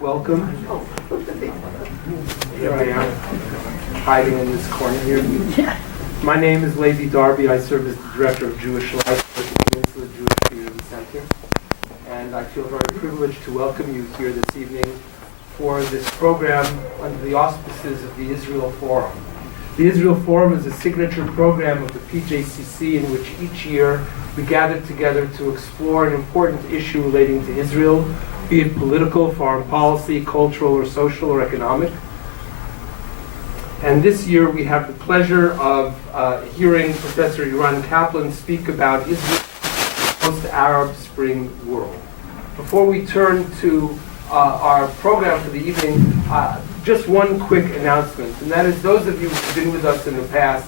Welcome. Here I am, hiding in this corner here. My name is Levi Darby. I serve as the Director of Jewish Life at the Peninsula Jewish Community Center. And I feel very privileged to welcome you here this evening for this program under the auspices of the Israel Forum. The Israel Forum is a signature program of the PJCC in which each year we gather together to explore an important issue relating to Israel, be it political, foreign policy, cultural, or social, or economic. And this year we have the pleasure of hearing Professor Eran Kaplan speak about Israel's post-Arab Spring world. Before we turn to our program for the evening, just one quick announcement, and that is those of you who've been with us in the past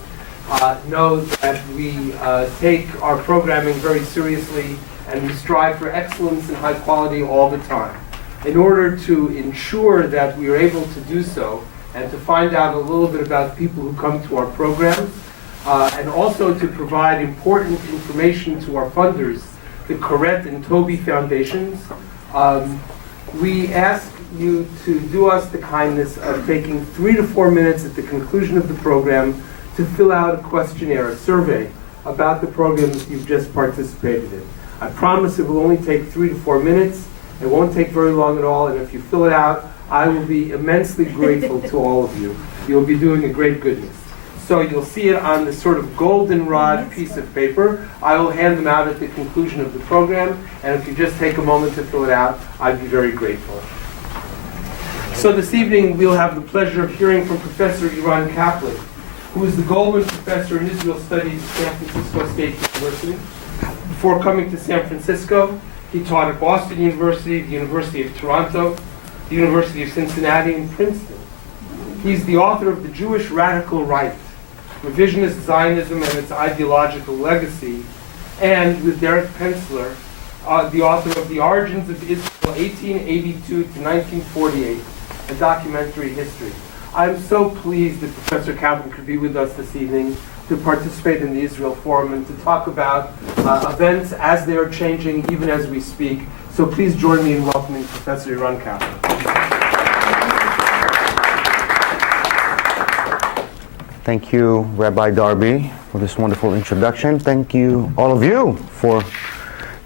know that we take our programming very seriously and we strive for excellence and high quality all the time. In order to ensure that we are able to do so and to find out a little bit about people who come to our programs and also to provide important information to our funders, the Koret and Toby Foundations, we ask you to do us the kindness of taking 3 to 4 minutes at the conclusion of the program to fill out a questionnaire, a survey about the program that you've just participated in. I promise it will only take 3 to 4 minutes. It won't take very long at all, and if you fill it out, I will be immensely grateful to all of you. You'll be doing a great goodness. So you'll see it on this sort of goldenrod piece of paper. I will hand them out at the conclusion of the program, and if you just take a moment to fill it out, I'd be very grateful. So this evening, we'll have the pleasure of hearing from Professor Eran Kaplan, who is the Goldman Professor in Israel Studies at San Francisco State University. Before coming to San Francisco, he taught at Boston University, the University of Toronto, the University of Cincinnati, and Princeton. He's the author of The Jewish Radical Right, Revisionist Zionism and Its Ideological Legacy, and with Derek Peninsula, the author of The Origins of Israel, 1882 to 1948, a documentary history. I'm so pleased that Professor Kaplan could be with us this evening to participate in the Israel Forum and to talk about events as they are changing, even as we speak. So please join me in welcoming Professor Eran Kaplan. Thank you, Rabbi Darby, for this wonderful introduction. Thank you, all of you, for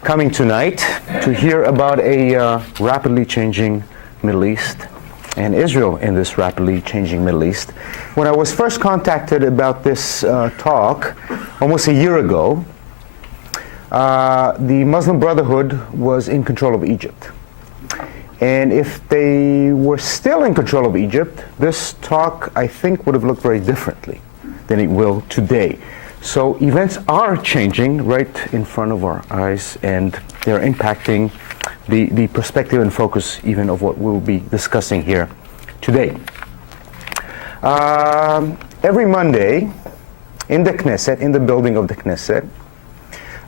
coming tonight to hear about a rapidly changing Middle East and Israel in this rapidly changing Middle East. When I was first contacted about this talk almost a year ago, the Muslim Brotherhood was in control of Egypt. And if they were still in control of Egypt, this talk, I think, would have looked very differently than it will today. So events are changing right in front of our eyes, and they're impacting the perspective and focus even of what we'll be discussing here today. Every Monday in the Knesset, in the building of the Knesset,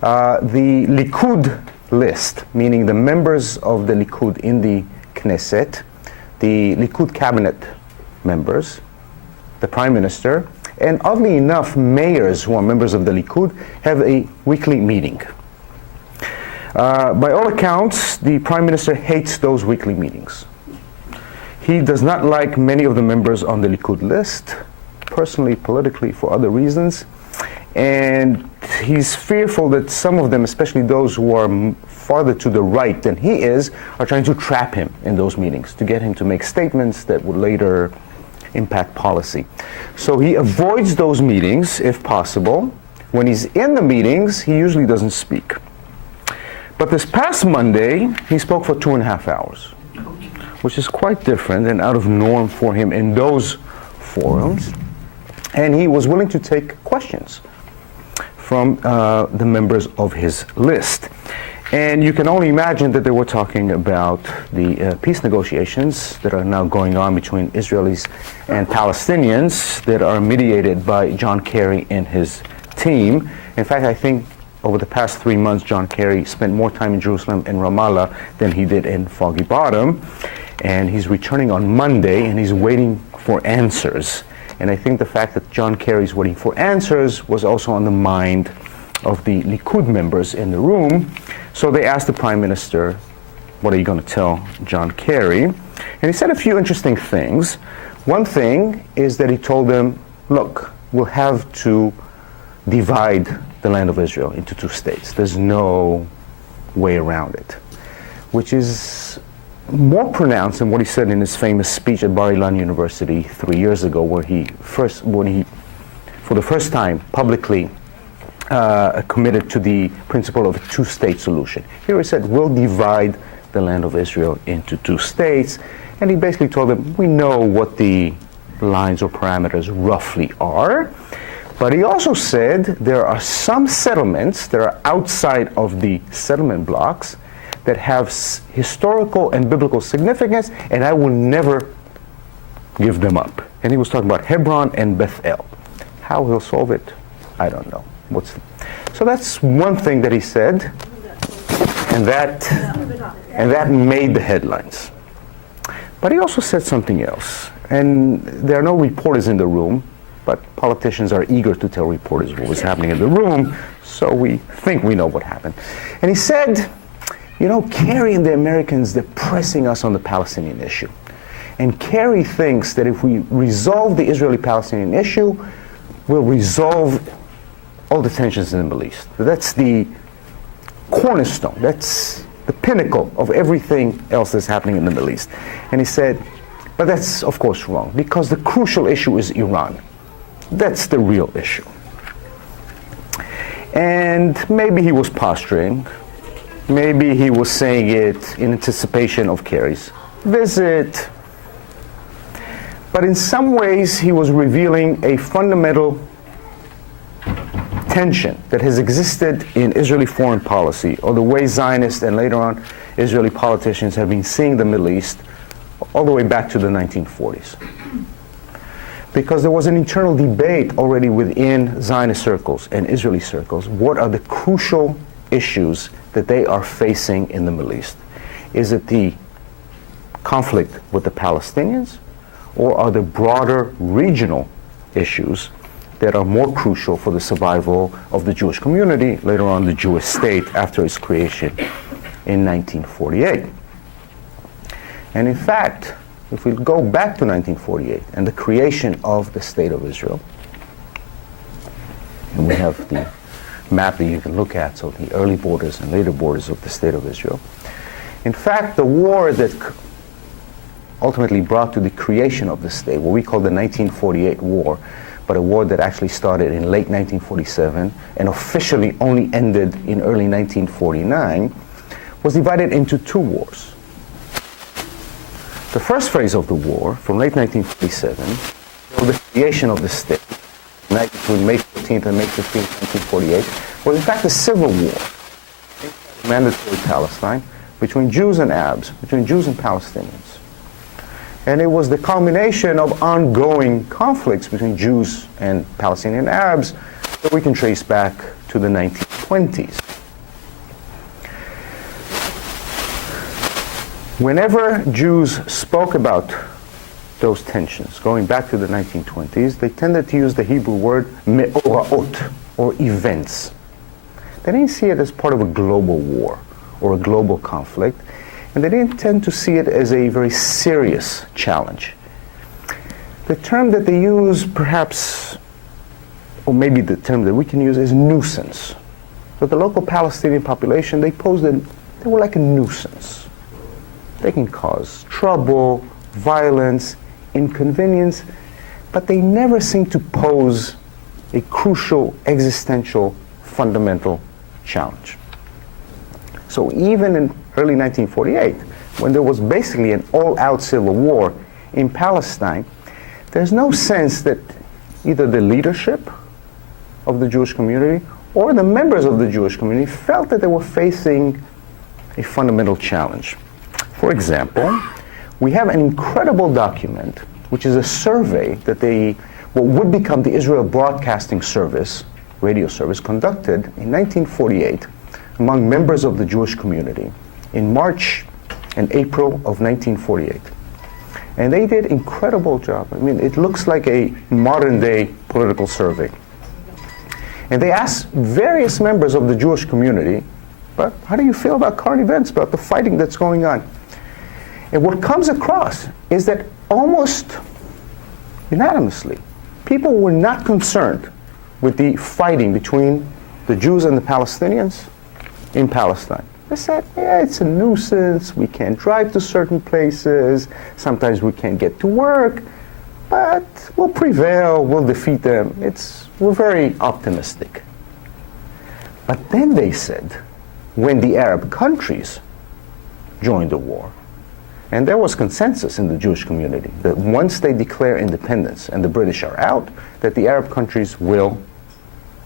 the Likud list, meaning the members of the Likud in the Knesset, the Likud cabinet members, the Prime Minister, and oddly enough, mayors who are members of the Likud have a weekly meeting. By all accounts, the Prime Minister hates those weekly meetings. He does not like many of the members on the Likud list, personally, politically, for other reasons. And he's fearful that some of them, especially those who are farther to the right than he is, are trying to trap him in those meetings, to get him to make statements that would later impact policy. So he avoids those meetings, if possible. When he's in the meetings, he usually doesn't speak. But this past Monday, he spoke for 2.5 hours, which is quite different and out of norm for him in those forums. And he was willing to take questions from the members of his list. And you can only imagine that they were talking about the peace negotiations that are now going on between Israelis and Palestinians that are mediated by John Kerry and his team. In fact, I think over the past 3 months, John Kerry spent more time in Jerusalem and Ramallah than he did in Foggy Bottom. And he's returning on Monday, and he's waiting for answers. And I think the fact that John Kerry's waiting for answers was also on the mind of the Likud members in the room. So they asked the Prime Minister what are you going to tell John Kerry? And he said a few interesting things. One thing is that he told them, look, we'll have to divide the land of Israel into two states. There's no way around it, which is more pronounced than what he said in his famous speech at Bar Ilan University 3 years ago, where for the first time, publicly committed to the principle of a two-state solution. Here he said, we'll divide the land of Israel into two states, and he basically told them, we know what the lines or parameters roughly are, but he also said there are some settlements that are outside of the settlement blocks that have historical and biblical significance, and I will never give them up. And he was talking about Hebron and Bethel. How he'll solve it, I don't know. So that's one thing that he said, and that made the headlines. But he also said something else, and there are no reporters in the room, but politicians are eager to tell reporters what was happening in the room, so we think we know what happened. And he said, you know, Kerry and the Americans, they're pressing us on the Palestinian issue. And Kerry thinks that if we resolve the Israeli-Palestinian issue, we'll resolve all the tensions in the Middle East. That's the cornerstone. That's the pinnacle of everything else that's happening in the Middle East. And he said, but that's of course wrong, because the crucial issue is Iran. That's the real issue. And maybe he was posturing. Maybe he was saying it in anticipation of Kerry's visit. But in some ways, he was revealing a fundamental tension that has existed in Israeli foreign policy, or the way Zionists and later on Israeli politicians have been seeing the Middle East all the way back to the 1940s. Because there was an internal debate already within Zionist circles and Israeli circles. What are the crucial issues that they are facing in the Middle East? Is it the conflict with the Palestinians, or are there broader regional issues that are more crucial for the survival of the Jewish community, later on the Jewish state after its creation in 1948? And in fact, if we go back to 1948 and the creation of the State of Israel, and we have the map that you can look at, so the early borders and later borders of the State of Israel. In fact, the war that ultimately brought to the creation of the state, what we call the 1948 war, but a war that actually started in late 1947 and officially only ended in early 1949, was divided into two wars. The first phase of the war, from late 1947, till the creation of the state, between May 14th and May 15th, 1948, was in fact a civil war, mandatory Palestine, between Jews and Arabs, between Jews and Palestinians. And it was the culmination of ongoing conflicts between Jews and Palestinian Arabs that we can trace back to the 1920s. Whenever Jews spoke about those tensions, going back to the 1920s, they tended to use the Hebrew word me'oraot, or events. They didn't see it as part of a global war or a global conflict, and they didn't tend to see it as a very serious challenge. The term that they use, perhaps, or maybe the term that we can use, is nuisance. But the local Palestinian population, they were like a nuisance. They can cause trouble, violence, inconvenience, but they never seem to pose a crucial, existential, fundamental challenge. So even in early 1948, when there was basically an all-out civil war in Palestine, there's no sense that either the leadership of the Jewish community or the members of the Jewish community felt that they were facing a fundamental challenge. For example, we have an incredible document, which is a survey that what would become the Israel Broadcasting Service, radio service, conducted in 1948 among members of the Jewish community in March and April of 1948. And they did an incredible job. I mean, it looks like a modern-day political survey. And they asked various members of the Jewish community but how do you feel about current events, about the fighting that's going on? And what comes across is that almost unanimously, people were not concerned with the fighting between the Jews and the Palestinians in Palestine. They said, yeah, it's a nuisance, we can't drive to certain places, sometimes we can't get to work, but we'll prevail, we'll defeat them. We're very optimistic. But then they said, when the Arab countries joined the war, and there was consensus in the Jewish community that once they declare independence and the British are out, that the Arab countries will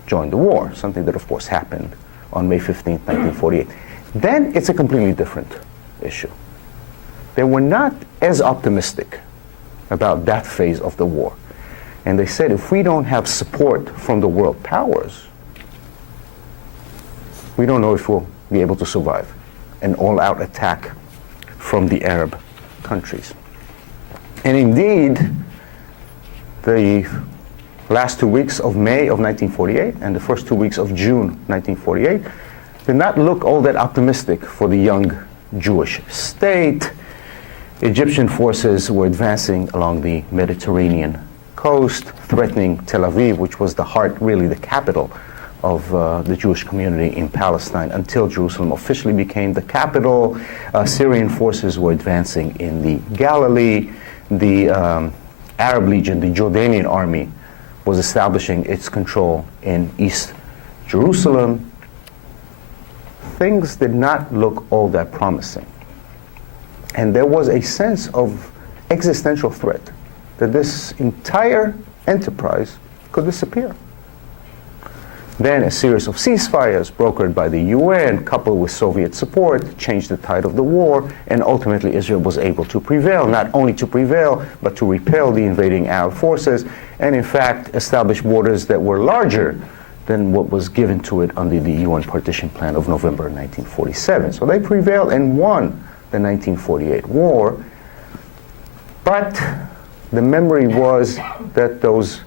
join the war, something that of course happened on May 15, 1948. Then it's a completely different issue. They were not as optimistic about that phase of the war. And they said, if we don't have support from the world powers, we don't know if we'll be able to survive an all-out attack from the Arab countries. And indeed, the last 2 weeks of May of 1948 and the first 2 weeks of June 1948 did not look all that optimistic for the young Jewish state. Egyptian forces were advancing along the Mediterranean coast, threatening Tel Aviv, which was the heart, really the capital of the Jewish community in Palestine until Jerusalem officially became the capital. Syrian forces were advancing in the Galilee. The Arab Legion, the Jordanian army, was establishing its control in East Jerusalem. Things did not look all that promising. And there was a sense of existential threat that this entire enterprise could disappear. Then a series of ceasefires brokered by the UN, coupled with Soviet support, changed the tide of the war, and ultimately Israel was able to prevail, not only to prevail, but to repel the invading Arab forces, and in fact establish borders that were larger than what was given to it under the UN partition plan of November 1947. So they prevailed and won the 1948 war, but the memory was that those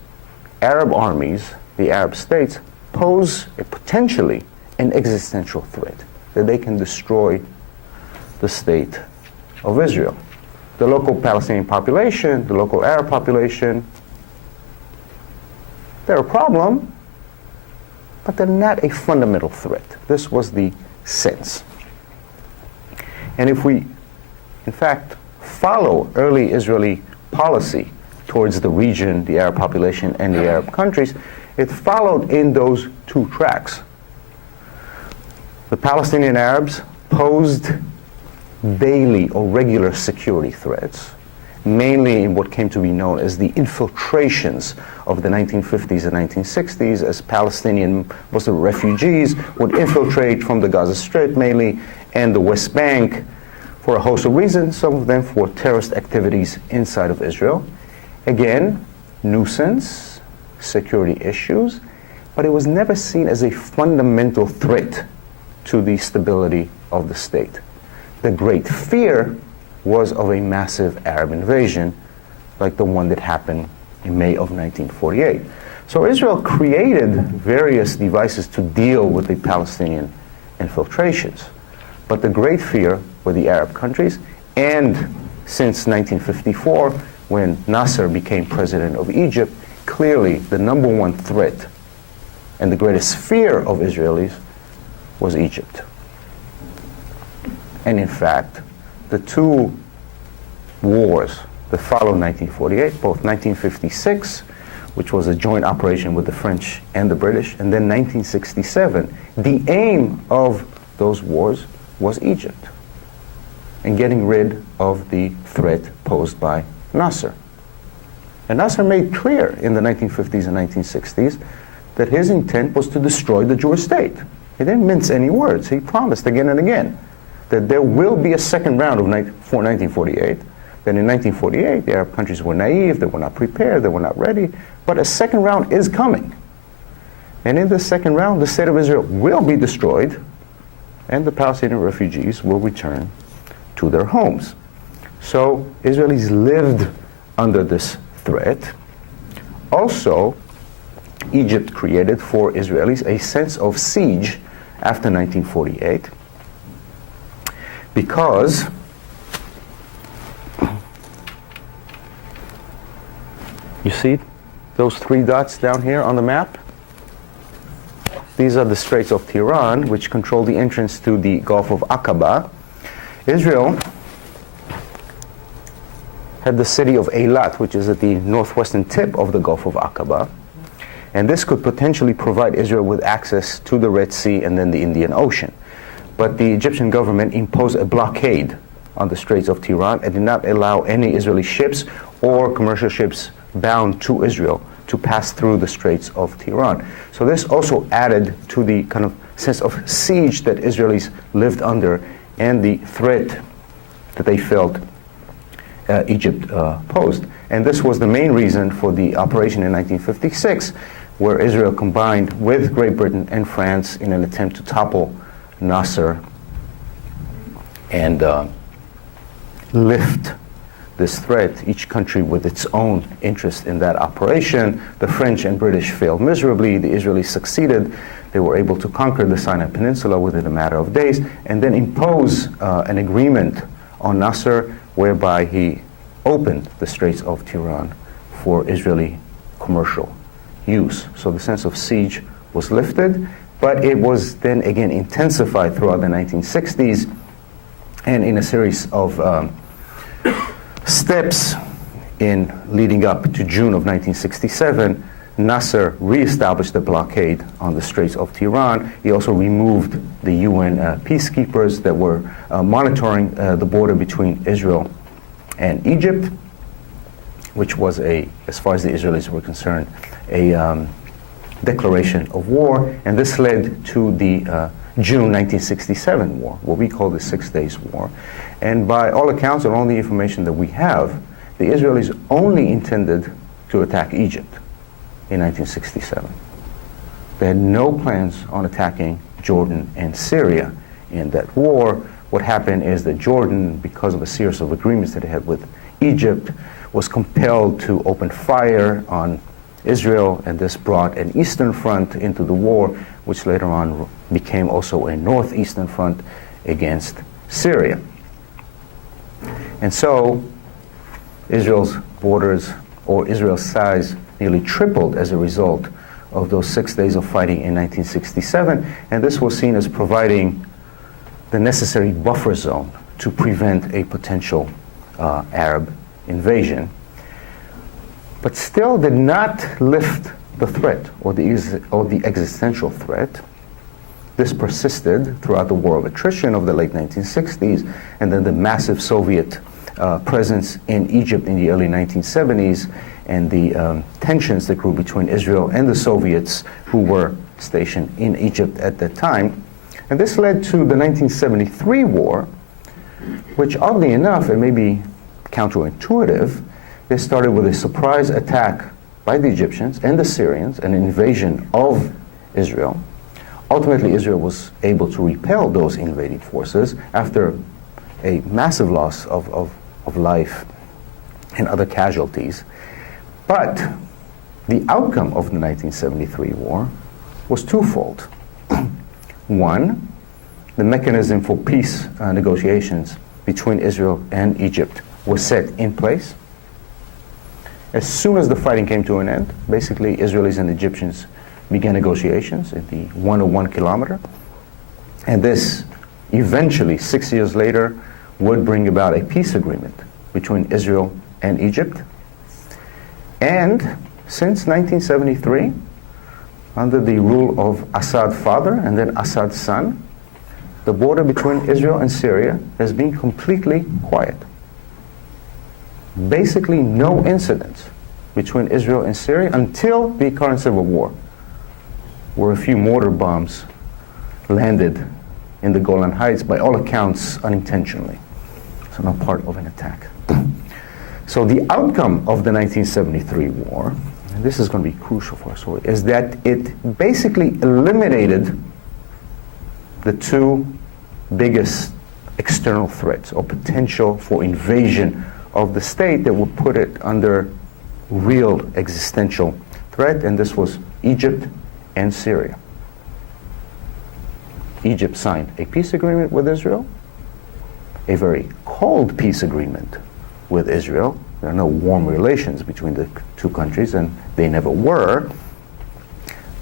Arab armies, the Arab states, pose a potentially an existential threat, that they can destroy the state of Israel. The local Palestinian population, the local Arab population, they're a problem, but they're not a fundamental threat. This was the sense. And if we, in fact, follow early Israeli policy towards the region, the Arab population, and the Arab countries, it followed in those two tracks. The Palestinian Arabs posed daily or regular security threats, mainly in what came to be known as the infiltrations of the 1950s and 1960s, as Palestinian Muslim refugees would infiltrate from the Gaza Strip mainly and the West Bank for a host of reasons, some of them for terrorist activities inside of Israel. Again, nuisance, security issues, but it was never seen as a fundamental threat to the stability of the state. The great fear was of a massive Arab invasion, like the one that happened in May of 1948. So Israel created various devices to deal with the Palestinian infiltrations. But the great fear were the Arab countries, and since 1954, when Nasser became president of Egypt, clearly the number one threat and the greatest fear of Israelis was Egypt. And in fact, the two wars that followed 1948, both 1956, which was a joint operation with the French and the British, and then 1967, the aim of those wars was Egypt and getting rid of the threat posed by Nasser. And Nasser made clear in the 1950s and 1960s that his intent was to destroy the Jewish state. He didn't mince any words. He promised again and again that there will be a second round for 1948. Then in 1948, the Arab countries were naive, they were not prepared, they were not ready. But a second round is coming. And in the second round, the state of Israel will be destroyed, and the Palestinian refugees will return to their homes. So Israelis lived under this threat. Also, Egypt created for Israelis a sense of siege after 1948, because you see those three dots down here on the map? These are the Straits of Tiran, which control the entrance to the Gulf of Aqaba. Israel had the city of Eilat, which is at the northwestern tip of the Gulf of Aqaba. And this could potentially provide Israel with access to the Red Sea and then the Indian Ocean. But the Egyptian government imposed a blockade on the Straits of Tiran and did not allow any Israeli ships or commercial ships bound to Israel to pass through the Straits of Tiran. So this also added to the kind of sense of siege that Israelis lived under and the threat that they felt Egypt posed. And this was the main reason for the operation in 1956, where Israel combined with Great Britain and France in an attempt to topple Nasser and lift this threat, each country with its own interest in that operation. The French and British failed miserably. The Israelis succeeded. They were able to conquer the Sinai Peninsula within a matter of days and then impose an agreement on Nasser whereby he opened the Straits of Tiran for Israeli commercial use. So the sense of siege was lifted, but it was then again intensified throughout the 1960s, and in a series of steps in leading up to June of 1967, Nasser reestablished the blockade on the Straits of Tiran. He also removed the UN peacekeepers that were monitoring the border between Israel and Egypt, which was, as far as the Israelis were concerned, a declaration of war. And this led to the June 1967 war, what we call the 6 Days War. And by all accounts and all the information that we have, the Israelis only intended to attack Egypt in 1967. They had no plans on attacking Jordan and Syria in that war. What happened is that Jordan, because of a series of agreements that it had with Egypt, was compelled to open fire on Israel, and this brought an eastern front into the war, which later on became also a northeastern front against Syria. And so Israel's borders, or Israel's size, nearly tripled as a result of those 6 days of fighting in 1967, and this was seen as providing the necessary buffer zone to prevent a potential Arab invasion, but still did not lift the threat or the existential threat. This persisted throughout the War of Attrition of the late 1960s, and then the massive Soviet presence in Egypt in the early 1970s, and the tensions that grew between Israel and the Soviets who were stationed in Egypt at that time. And this led to the 1973 war, which oddly enough, it may be counterintuitive, they started with a surprise attack by the Egyptians and the Syrians, an invasion of Israel. Ultimately, Israel was able to repel those invading forces after a massive loss of life and other casualties. But the outcome of the 1973 war was twofold. One, the mechanism for peace negotiations between Israel and Egypt was set in place. As soon as the fighting came to an end, basically Israelis and Egyptians began negotiations at the 101 kilometer. And this eventually, 6 years later, would bring about a peace agreement between Israel and Egypt. And since 1973, under the rule of Assad's father and then Assad's son, the border between Israel and Syria has been completely quiet. Basically no incidents between Israel and Syria until the current civil war, where a few mortar bombs landed in the Golan Heights, by all accounts unintentionally, so not part of an attack. So the outcome of the 1973 war, and this is going to be crucial for us, is that it basically eliminated the two biggest external threats or potential for invasion of the state that would put it under real existential threat, and this was Egypt and Syria. Egypt signed a peace agreement with Israel, a very cold peace agreement with Israel. There are no warm relations between the two countries, and they never were.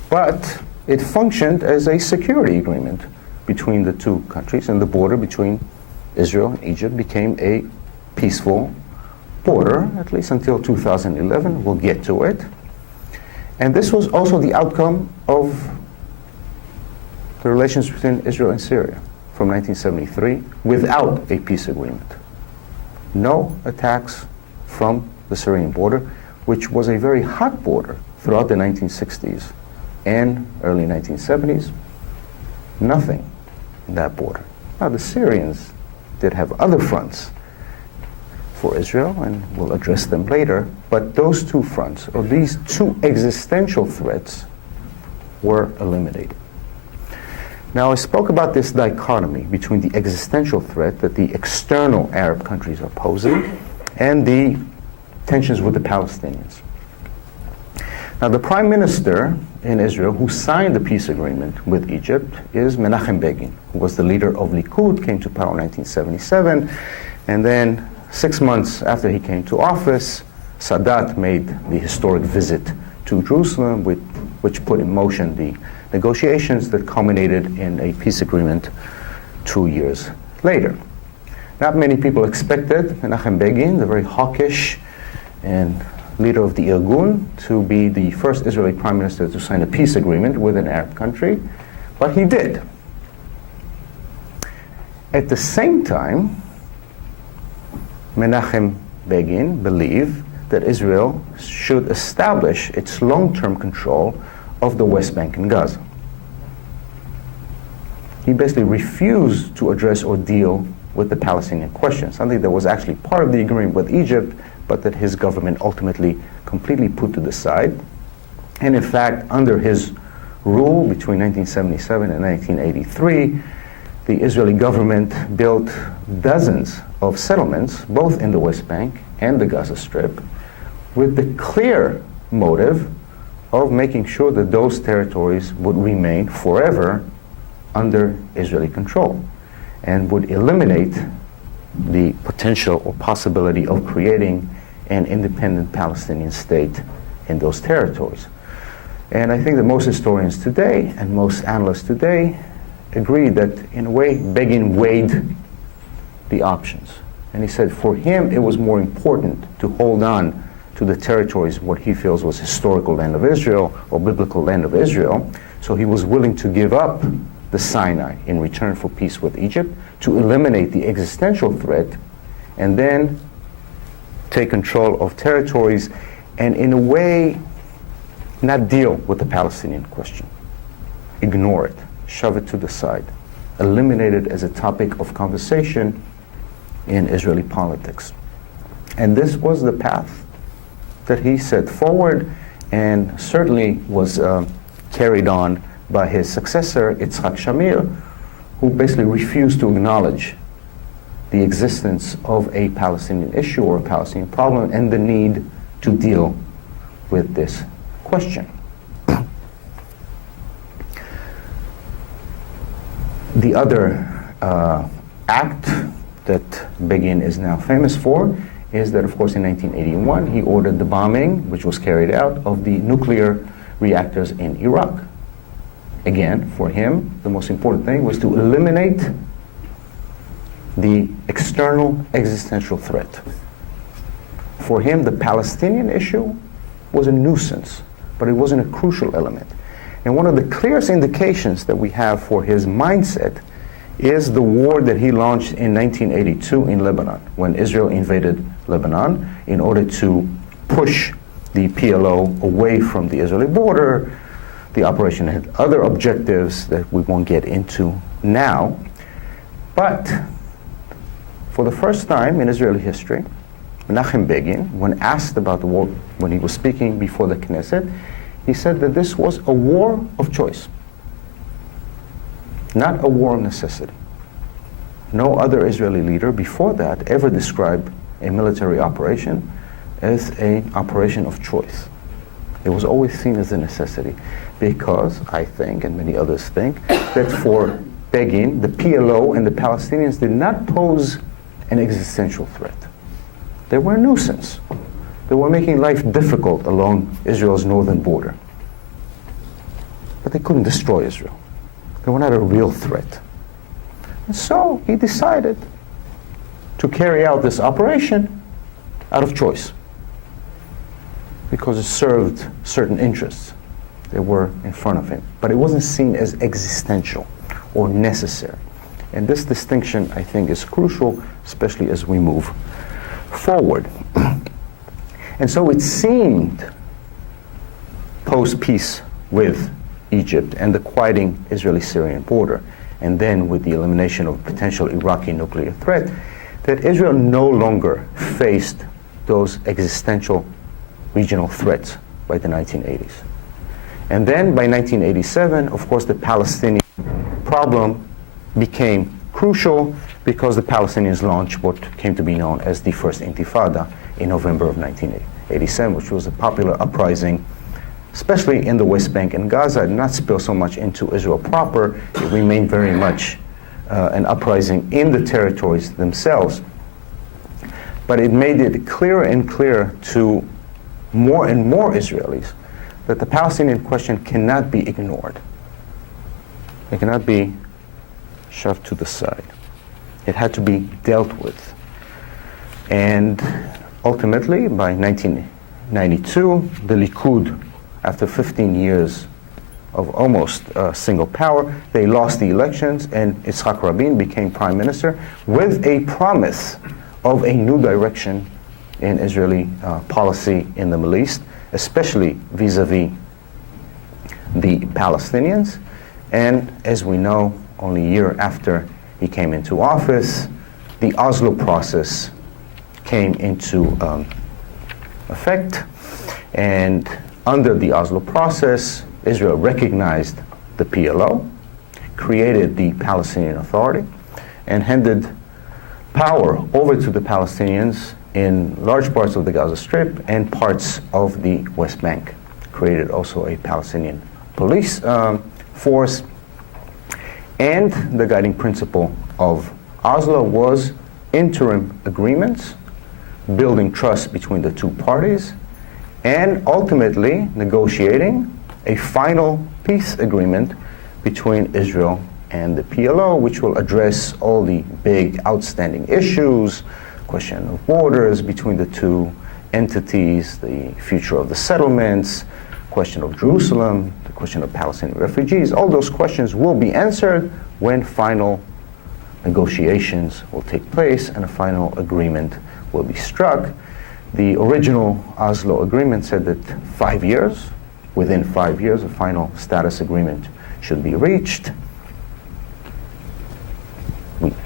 But it functioned as a security agreement between the two countries, and the border between Israel and Egypt became a peaceful border, at least until 2011. We'll get to it. And this was also the outcome of the relations between Israel and Syria from 1973 without a peace agreement. No attacks from the Syrian border, which was a very hot border throughout the 1960s and early 1970s. Nothing in that border. Now, the Syrians did have other fronts for Israel, and we'll address them later, but those two fronts, or these two existential threats, were eliminated. Now, I spoke about this dichotomy between the existential threat that the external Arab countries are posing and the tensions with the Palestinians. Now, the prime minister in Israel who signed the peace agreement with Egypt is Menachem Begin, who was the leader of Likud, came to power in 1977, and then 6 months after he came to office, Sadat made the historic visit to Jerusalem, which put in motion the negotiations that culminated in a peace agreement 2 years later. Not many people expected Menachem Begin, the very hawkish and leader of the Irgun, to be the first Israeli prime minister to sign a peace agreement with an Arab country, but he did. At the same time, Menachem Begin believed that Israel should establish its long-term control of the West Bank and Gaza. He basically refused to address or deal with the Palestinian question, something that was actually part of the agreement with Egypt, but that his government ultimately completely put to the side. And in fact, under his rule between 1977 and 1983, the Israeli government built dozens of settlements, both in the West Bank and the Gaza Strip, with the clear motive of making sure that those territories would remain forever under Israeli control and would eliminate the potential or possibility of creating an independent Palestinian state in those territories. And I think that most historians today and most analysts today agree that, in a way, Begin weighed the options. And he said for him it was more important to hold on to the territories, what he feels was historical land of Israel or biblical land of Israel. So he was willing to give up the Sinai in return for peace with Egypt, to eliminate the existential threat, and then take control of territories and, in a way, not deal with the Palestinian question. Ignore it, shove it to the side, eliminate it as a topic of conversation in Israeli politics. And this was the path that he set forward, and certainly was carried on by his successor, Yitzhak Shamir, who basically refused to acknowledge the existence of a Palestinian issue or a Palestinian problem and the need to deal with this question. The other act that Begin is now famous for is that, of course, in 1981, he ordered the bombing, which was carried out, of the nuclear reactors in Iraq. Again, for him, the most important thing was to eliminate the external existential threat. For him, the Palestinian issue was a nuisance, but it wasn't a crucial element. And one of the clearest indications that we have for his mindset is the war that he launched in 1982 in Lebanon, when Israel invaded Lebanon in order to push the PLO away from the Israeli border. The operation had other objectives that we won't get into now. But for the first time in Israeli history, Menachem Begin, when asked about the war, when he was speaking before the Knesset, he said that this was a war of choice, not a war of necessity. No other Israeli leader before that ever described a military operation as an operation of choice. It was always seen as a necessity, because I think, and many others think, that for Begin, the PLO, and the Palestinians did not pose an existential threat. They were a nuisance. They were making life difficult along Israel's northern border. But they couldn't destroy Israel. They were not a real threat. And so he decided to carry out this operation out of choice, because it served certain interests that were in front of him. But it wasn't seen as existential or necessary. And this distinction, I think, is crucial, especially as we move forward. And so it seemed, post-peace with Egypt and the quieting Israeli-Syrian border, and then with the elimination of potential Iraqi nuclear threat, that Israel no longer faced those existential regional threats by the 1980s. And then by 1987, of course, the Palestinian problem became crucial because the Palestinians launched what came to be known as the First Intifada in November of 1987, which was a popular uprising, especially in the West Bank and Gaza. It did not spill so much into Israel proper. It remained very much an uprising in the territories themselves. But it made it clearer and clearer to more and more Israelis that the Palestinian question cannot be ignored. It cannot be shoved to the side. It had to be dealt with. And ultimately, by 1992, the Likud, after 15 years of almost single power, they lost the elections, and Yitzhak Rabin became prime minister with a promise of a new direction in Israeli policy in the Middle East, especially vis-a-vis the Palestinians. And as we know, only a year after he came into office, the Oslo process came into effect. And under the Oslo process, Israel recognized the PLO, created the Palestinian Authority, and handed power over to the Palestinians in large parts of the Gaza Strip and parts of the West Bank. Created also a Palestinian police force. And the guiding principle of Oslo was interim agreements, building trust between the two parties, and ultimately negotiating a final peace agreement between Israel and the PLO, which will address all the big outstanding issues, question of borders between the two entities, the future of the settlements, question of Jerusalem, the question of Palestinian refugees. All those questions will be answered when final negotiations will take place and a final agreement will be struck. The original Oslo agreement said that 5 years, within 5 years, a final status agreement should be reached.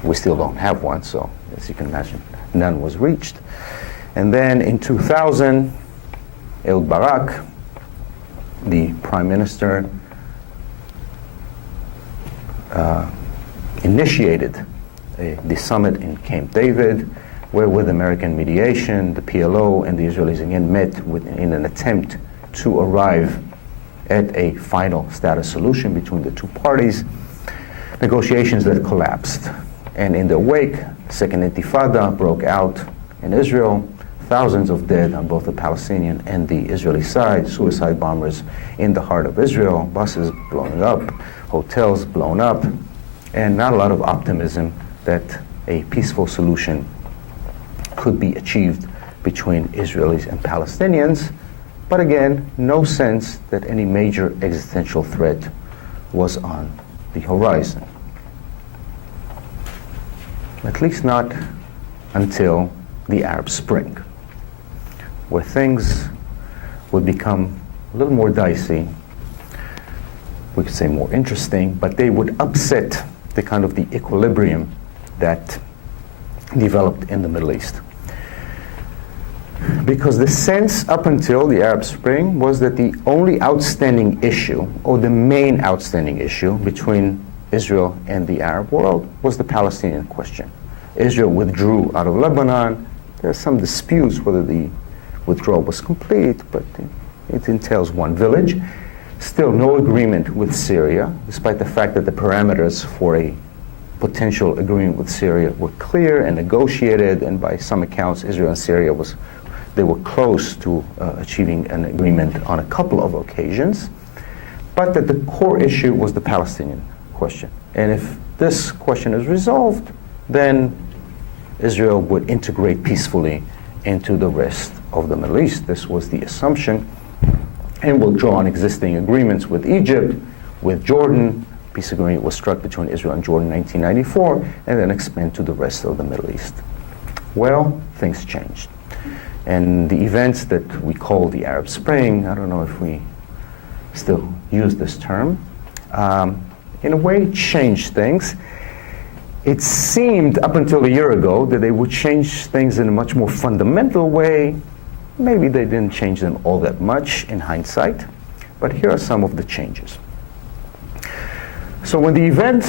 We still don't have one, so as you can imagine, none was reached. And then in 2000, Ehud Barak, the prime minister, initiated the summit in Camp David, where with American mediation, the PLO and the Israelis again met in an attempt to arrive at a final status solution between the two parties, negotiations that collapsed. And in their wake, Second Intifada broke out in Israel, thousands of dead on both the Palestinian and the Israeli side, suicide bombers in the heart of Israel, buses blowing up, hotels blown up, and not a lot of optimism that a peaceful solution could be achieved between Israelis and Palestinians. But again, no sense that any major existential threat was on the horizon. At least not until the Arab Spring, where things would become a little more dicey, we could say more interesting, but they would upset the kind of the equilibrium that developed in the Middle East. Because the sense up until the Arab Spring was that the only outstanding issue, or the main outstanding issue between Israel and the Arab world was the Palestinian question. Israel withdrew out of Lebanon. There are some disputes whether the withdrawal was complete, but it entails one village. Still no agreement with Syria, despite the fact that the parameters for a potential agreement with Syria were clear and negotiated, and by some accounts, Israel and Syria they were close to achieving an agreement on a couple of occasions, but that the core issue was the Palestinian question. And if this question is resolved, then Israel would integrate peacefully into the rest of the Middle East. This was the assumption, and will draw on existing agreements with Egypt, with Jordan. Peace agreement was struck between Israel and Jordan in 1994, and then expand to the rest of the Middle East. Well, things changed. And the events that we call the Arab Spring, I don't know if we still use this term, in a way changed things. It seemed up until a year ago that they would change things in a much more fundamental way. Maybe they didn't change them all that much in hindsight, but here are some of the changes. So when the events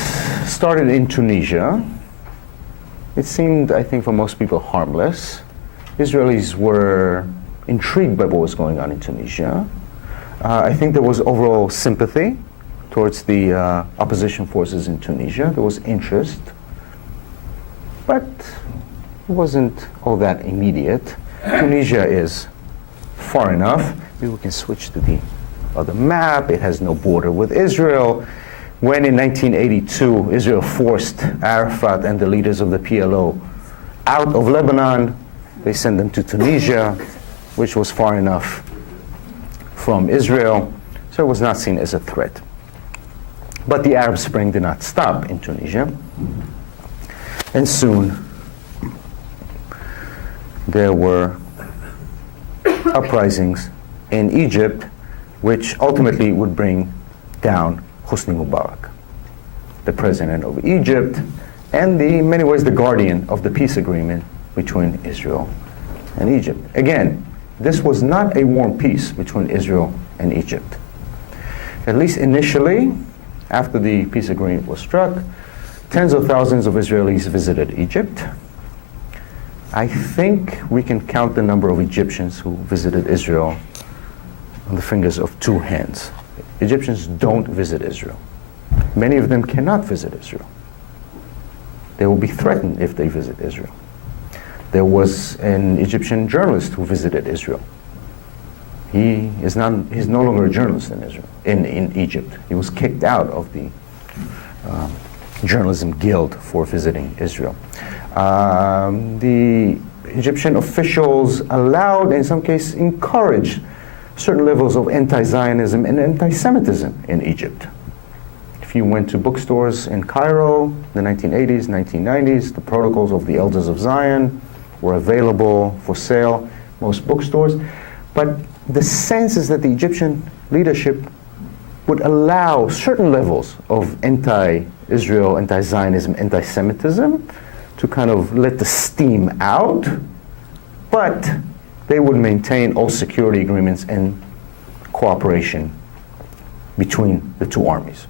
started in Tunisia, it seemed, I think, for most people harmless. Israelis were intrigued by what was going on in Tunisia. I think there was overall sympathy towards the opposition forces in Tunisia. There was interest, but it wasn't all that immediate. Tunisia is far enough. Maybe we can switch to the other map. It has no border with Israel. When in 1982, Israel forced Arafat and the leaders of the PLO out of Lebanon, they sent them to Tunisia, which was far enough from Israel, so it was not seen as a threat. But the Arab Spring did not stop in Tunisia, and soon there were uprisings in Egypt, which ultimately would bring down Hosni Mubarak, the president of Egypt, and in many ways the guardian of the peace agreement between Israel and Egypt. Again, this was not a warm peace between Israel and Egypt. At least initially, after the peace agreement was struck, tens of thousands of Israelis visited Egypt. I think we can count the number of Egyptians who visited Israel on the fingers of two hands. Egyptians don't visit Israel. Many of them cannot visit Israel. They will be threatened if they visit Israel. There was an Egyptian journalist who visited Israel. He's no longer a journalist in Israel, in Egypt. He was kicked out of the journalism guild for visiting Israel. The Egyptian officials allowed, in some cases encouraged, certain levels of anti-Zionism and anti-Semitism in Egypt. If you went to bookstores in Cairo, the 1980s, 1990s, the Protocols of the Elders of Zion were available for sale, most bookstores. But the sense is that the Egyptian leadership would allow certain levels of anti-Israel, anti-Zionism, anti-Semitism to kind of let the steam out, but they would maintain all security agreements and cooperation between the two armies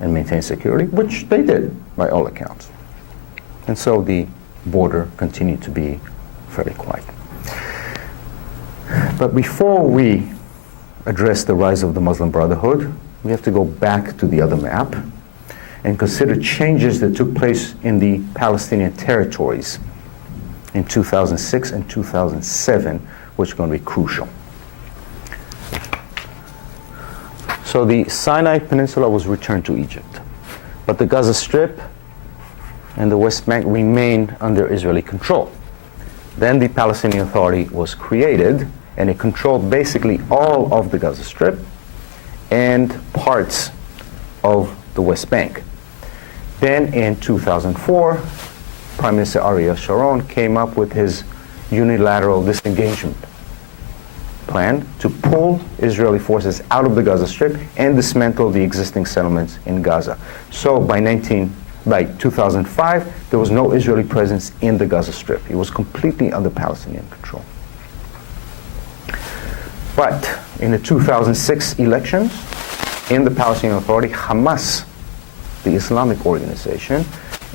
and maintain security, which they did by all accounts. And so the border continued to be fairly quiet. But before we address the rise of the Muslim Brotherhood, we have to go back to the other map and consider changes that took place in the Palestinian territories in 2006 and 2007, which are going to be crucial. So the Sinai Peninsula was returned to Egypt, but the Gaza Strip and the West Bank remained under Israeli control. Then the Palestinian Authority was created, and it controlled basically all of the Gaza Strip and parts of the West Bank. Then in 2004, Prime Minister Ariel Sharon came up with his unilateral disengagement plan to pull Israeli forces out of the Gaza Strip and dismantle the existing settlements in Gaza. So by 2005, there was no Israeli presence in the Gaza Strip. It was completely under Palestinian control. But in the 2006 elections, in the Palestinian Authority, Hamas, the Islamic organization,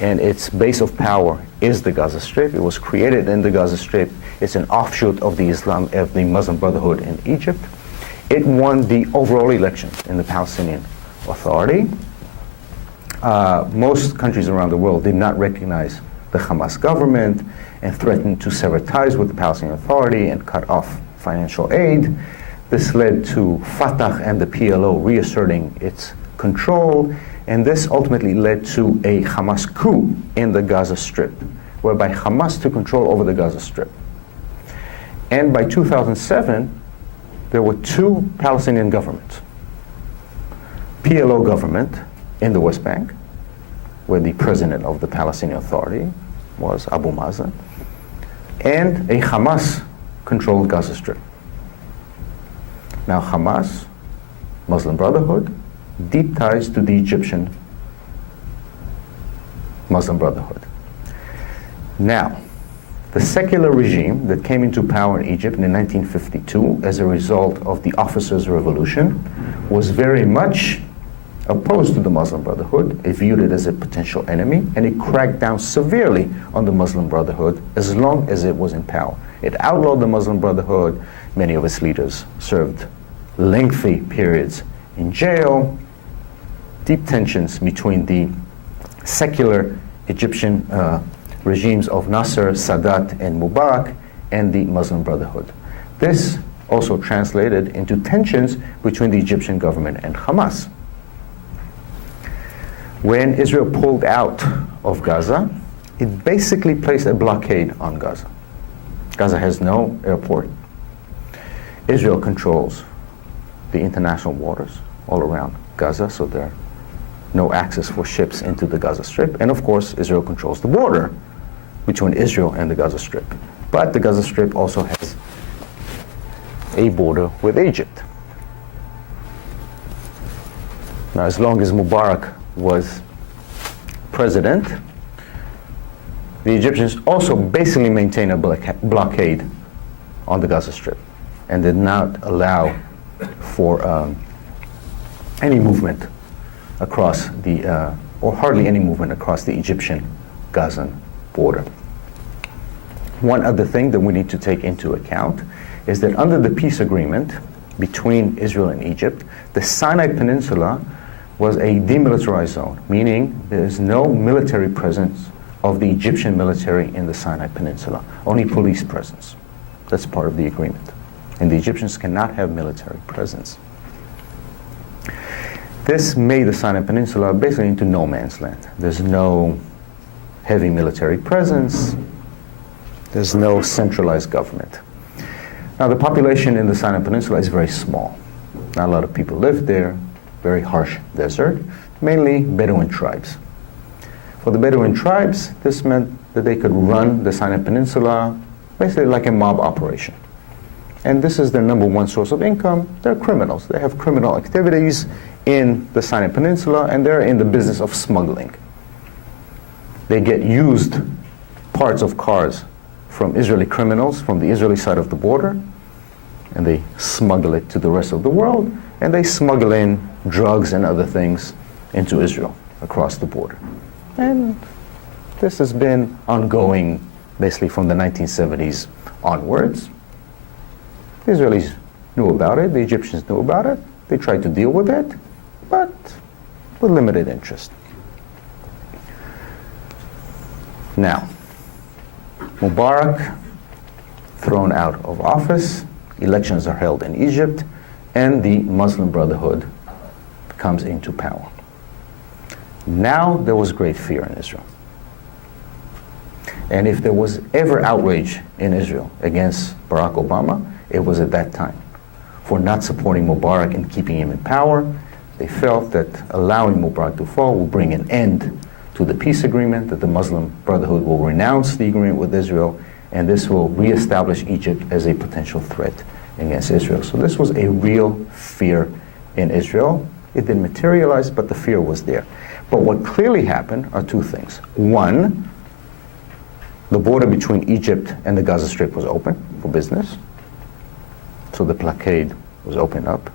and its base of power is the Gaza Strip. It was created in the Gaza Strip. It's an offshoot of the Muslim Brotherhood in Egypt. it won the overall election in the Palestinian Authority. Most countries around the world did not recognize the Hamas government and threatened to sever ties with the Palestinian Authority and cut off financial aid. This led to Fatah and the PLO reasserting its control, and this ultimately led to a Hamas coup in the Gaza Strip, whereby Hamas took control over the Gaza Strip. And by 2007, there were two Palestinian governments. PLO government in the West Bank, where the president of the Palestinian Authority was Abu Mazen, and a Hamas-controlled Gaza Strip. Now Hamas, Muslim Brotherhood, deep ties to the Egyptian Muslim Brotherhood. Now, the secular regime that came into power in Egypt in 1952 as a result of the Officers' Revolution was very much opposed to the Muslim Brotherhood. It viewed it as a potential enemy, and it cracked down severely on the Muslim Brotherhood as long as it was in power. It outlawed the Muslim Brotherhood. Many of its leaders served lengthy periods in jail. Deep tensions between the secular Egyptian regimes of Nasser, Sadat, and Mubarak, and the Muslim Brotherhood. This also translated into tensions between the Egyptian government and Hamas. When Israel pulled out of Gaza, it basically placed a blockade on Gaza. Gaza has no airport. Israel controls the international waters all around Gaza, so there are no access for ships into the Gaza Strip. And of course, Israel controls the border between Israel and the Gaza Strip. But the Gaza Strip also has a border with Egypt. Now, as long as Mubarak was president, the Egyptians also basically maintained a blockade on the Gaza Strip and did not allow for any movement across the, or hardly any movement across the Egyptian-Gazan border. One other thing that we need to take into account is that under the peace agreement between Israel and Egypt, the Sinai Peninsula was a demilitarized zone, meaning there is no military presence of the Egyptian military in the Sinai Peninsula, only police presence. That's part of the agreement. And the Egyptians cannot have military presence. This made the Sinai Peninsula basically into no man's land. There's no heavy military presence. There's no centralized government. Now, the population in the Sinai Peninsula is very small. Not a lot of people live there. Very harsh desert, mainly Bedouin tribes. For the Bedouin tribes, this meant that they could run the Sinai Peninsula basically like a mob operation. And this is their number one source of income. They're criminals. They have criminal activities in the Sinai Peninsula, and they're in the business of smuggling. They get used parts of cars from Israeli criminals from the Israeli side of the border, and they smuggle it to the rest of the world, and they smuggle in drugs and other things into Israel across the border. And this has been ongoing basically from the 1970s onwards. The Israelis knew about it, the Egyptians knew about it, they tried to deal with it, but with limited interest. Now, Mubarak thrown out of office, elections are held in Egypt, and the Muslim Brotherhood comes into power. Now there was great fear in Israel. And if there was ever outrage in Israel against Barack Obama, it was at that time. For not supporting Mubarak and keeping him in power, they felt that allowing Mubarak to fall will bring an end to the peace agreement, that the Muslim Brotherhood will renounce the agreement with Israel, and this will reestablish Egypt as a potential threat against Israel. So this was a real fear in Israel. It didn't materialize, but the fear was there. But what clearly happened are two things. One, the border between Egypt and the Gaza Strip was open for business. So the blockade was opened up.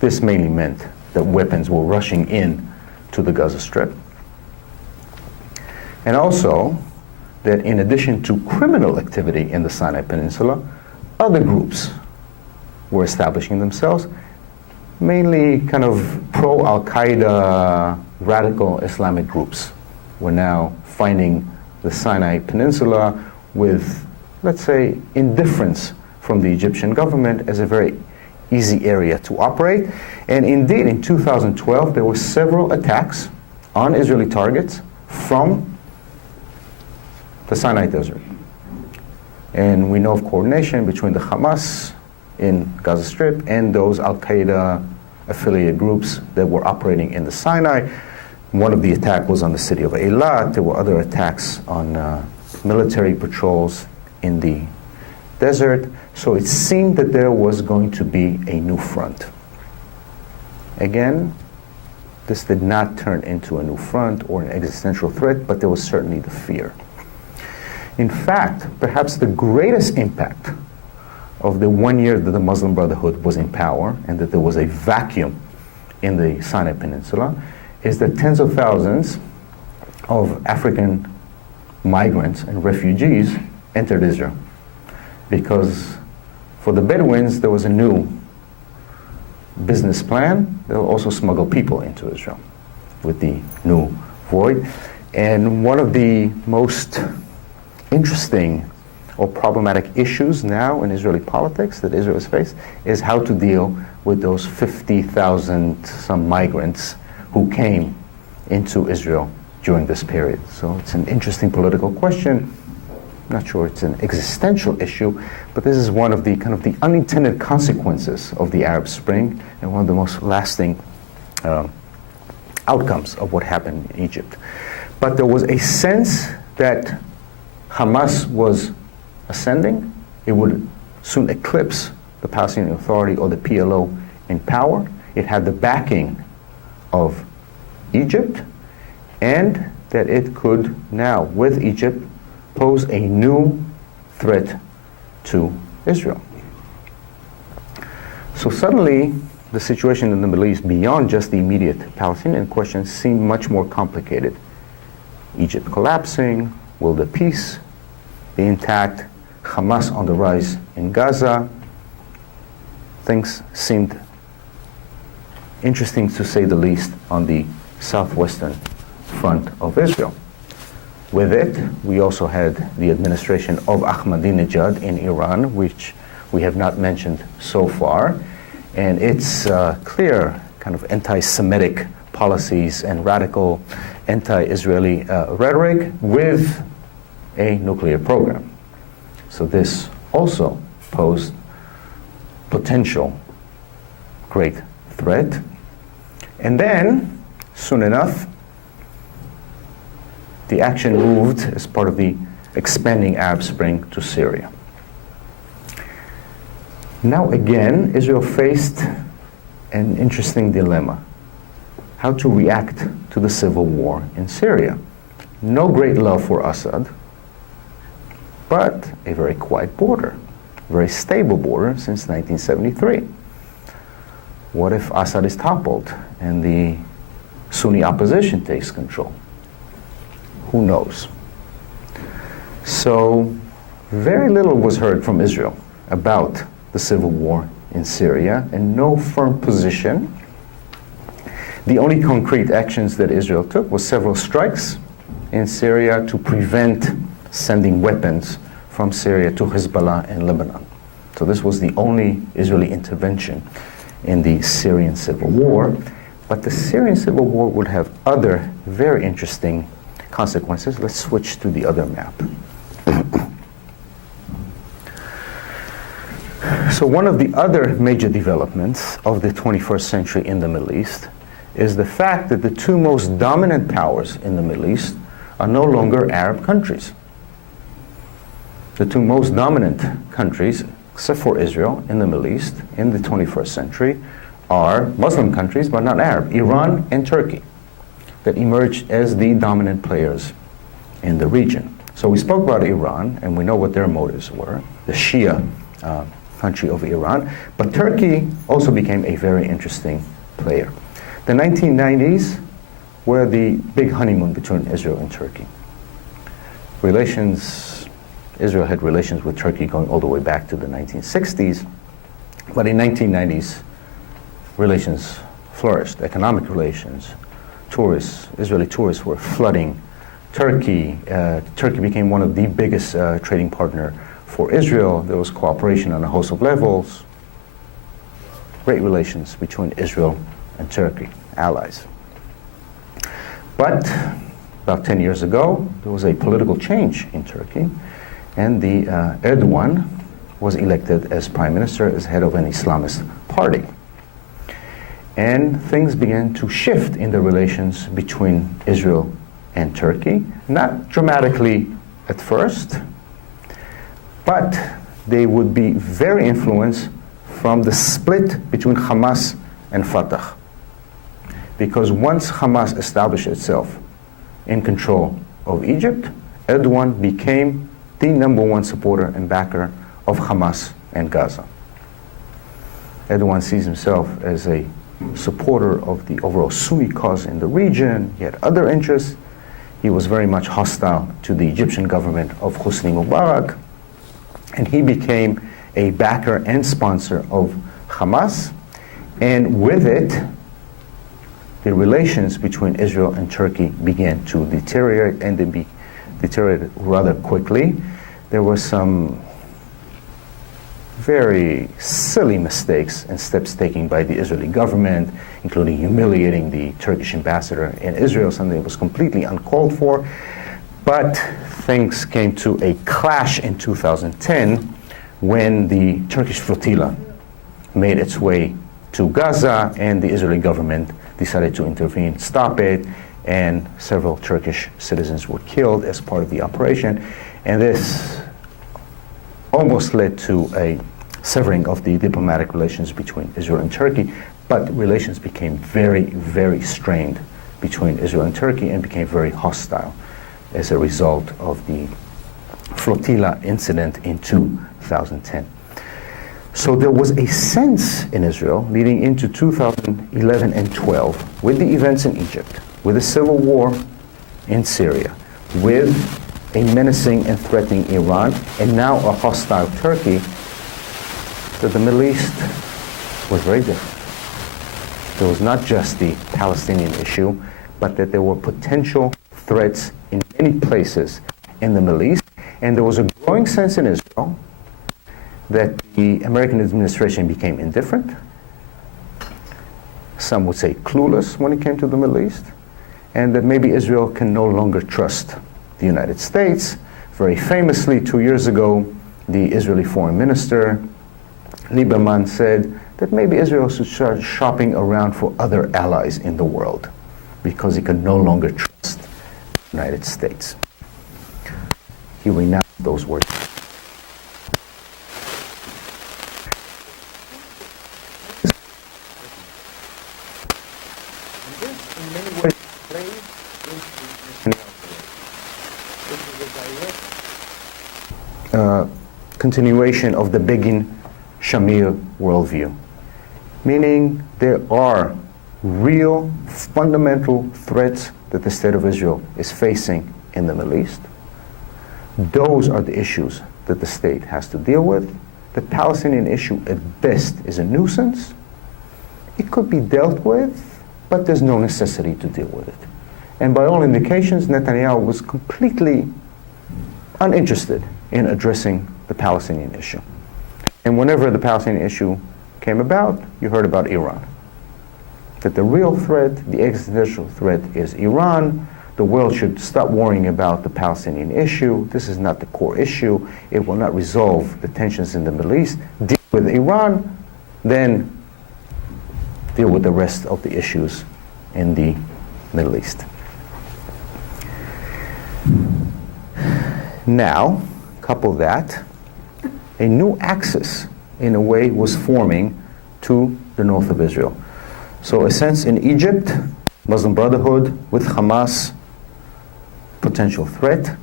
This mainly meant that weapons were rushing in to the Gaza Strip. And also that in addition to criminal activity in the Sinai Peninsula, other groups were establishing themselves, mainly kind of pro-Al-Qaeda radical Islamic groups were now finding the Sinai Peninsula with, let's say, indifference from the Egyptian government as a very easy area to operate. And indeed, in 2012, there were several attacks on Israeli targets from the Sinai Desert. And we know of coordination between the Hamas in Gaza Strip and those Al-Qaeda affiliate groups that were operating in the Sinai. One of the attacks was on the city of Eilat. There were other attacks on military patrols in the desert. So it seemed that there was going to be a new front. Again, this did not turn into a new front or an existential threat, but there was certainly the fear. In fact, perhaps the greatest impact of the 1 year that the Muslim Brotherhood was in power and that there was a vacuum in the Sinai Peninsula is that tens of thousands of African migrants and refugees entered Israel. Because for the Bedouins, there was a new business plan. They'll also smuggle people into Israel with the new void. And one of the most interesting or problematic issues now in Israeli politics that Israel has faced is how to deal with those 50,000 some migrants who came into Israel during this period. So it's an interesting political question. I'm not sure it's an existential issue, but this is one of the kind of the unintended consequences of the Arab Spring and one of the most lasting outcomes of what happened in Egypt. But there was a sense that Hamas was ascending. It would soon eclipse the Palestinian Authority or the PLO in power. It had the backing of Egypt, and that it could now, with Egypt, pose a new threat to Israel. So suddenly, the situation in the Middle East, beyond just the immediate Palestinian question, seemed much more complicated. Egypt collapsing, will the peace be intact? Hamas on the rise in Gaza. Things seemed interesting, to say the least, on the southwestern front of Israel. With it, we also had the administration of Ahmadinejad in Iran, which we have not mentioned so far, and its clear kind of anti-Semitic policies and radical anti-Israeli rhetoric with a nuclear program. So this also posed potential great threat. And then, soon enough, the action moved as part of the expanding Arab Spring to Syria. Now again, Israel faced an interesting dilemma: how to react to the civil war in Syria. No great love for Assad, but a very quiet border, very stable border since 1973. What if Assad is toppled and the Sunni opposition takes control? Who knows? So very little was heard from Israel about the civil war in Syria, and no firm position. The only concrete actions that Israel took was several strikes in Syria to prevent sending weapons from Syria to Hezbollah and Lebanon. So this was the only Israeli intervention in the Syrian civil war. But the Syrian civil war would have other very interesting consequences. Let's switch to the other map. So one of the other major developments of the 21st century in the Middle East is the fact that the two most dominant powers in the Middle East are no longer Arab countries. The two most dominant countries, except for Israel, in the Middle East in the 21st century are Muslim countries, but not Arab, Iran and Turkey, that emerged as the dominant players in the region. So we spoke about Iran, and we know what their motives were, the Shia country of Iran, but Turkey also became a very interesting player. The 1990s were the big honeymoon between Israel and Turkey. Israel had relations with Turkey going all the way back to the 1960s, But in 1990s, relations flourished, economic relations. Israeli tourists were flooding Turkey. Turkey became one of the biggest trading partner for Israel. There was cooperation on a host of levels. Great relations between Israel and Turkey, allies. But about 10 years ago, there was a political change in Turkey, and the Erdogan was elected as prime minister, as head of an Islamist party. And things began to shift in the relations between Israel and Turkey, not dramatically at first, but they would be very influenced from the split between Hamas and Fatah. Because once Hamas established itself in control of Egypt, Erdogan became the #1 supporter and backer of Hamas and Gaza. Erdogan sees himself as a supporter of the overall Sunni cause in the region. He had other interests. He was very much hostile to the Egyptian government of Hosni Mubarak, and he became a backer and sponsor of Hamas, and with it, the relations between Israel and Turkey began to deteriorate, and they deteriorated rather quickly. There were some very silly mistakes and steps taken by the Israeli government, including humiliating the Turkish ambassador in Israel, something that was completely uncalled for. But things came to a clash in 2010 when the Turkish flotilla made its way to Gaza, and the Israeli government decided to intervene, stop it, and several Turkish citizens were killed as part of the operation. And this almost led to a severing of the diplomatic relations between Israel and Turkey, but relations became very, very strained between Israel and Turkey and became very hostile as a result of the flotilla incident in 2010. So there was a sense in Israel leading into 2011 and 12, with the events in Egypt, with the civil war in Syria, with a menacing and threatening Iran, and now a hostile Turkey, that the Middle East was very different. There was not just the Palestinian issue, but that there were potential threats in many places in the Middle East, and there was a growing sense in Israel that the American administration became indifferent. Some would say clueless when it came to the Middle East, and that maybe Israel can no longer trust the United States. Very famously, 2 years ago, the Israeli foreign minister, Lieberman, said that maybe Israel should start shopping around for other allies in the world because he could no longer trust the United States. He renounced those words. Continuation of the Begin Shamir worldview, meaning there are real fundamental threats that the state of Israel is facing in the Middle East. Those are the issues that the state has to deal with. The Palestinian issue at best is a nuisance. It could be dealt with, but there's no necessity to deal with it. And by all indications, Netanyahu was completely uninterested in addressing the Palestinian issue. And whenever the Palestinian issue came about, you heard about Iran. That the real threat, the existential threat, is Iran. The world should stop worrying about the Palestinian issue. This is not the core issue. It will not resolve the tensions in the Middle East. Deal with Iran, then deal with the rest of the issues in the Middle East. Now, couple that, a new axis, in a way, was forming to the north of Israel. So a sense in Egypt, Muslim Brotherhood with Hamas, potential threat,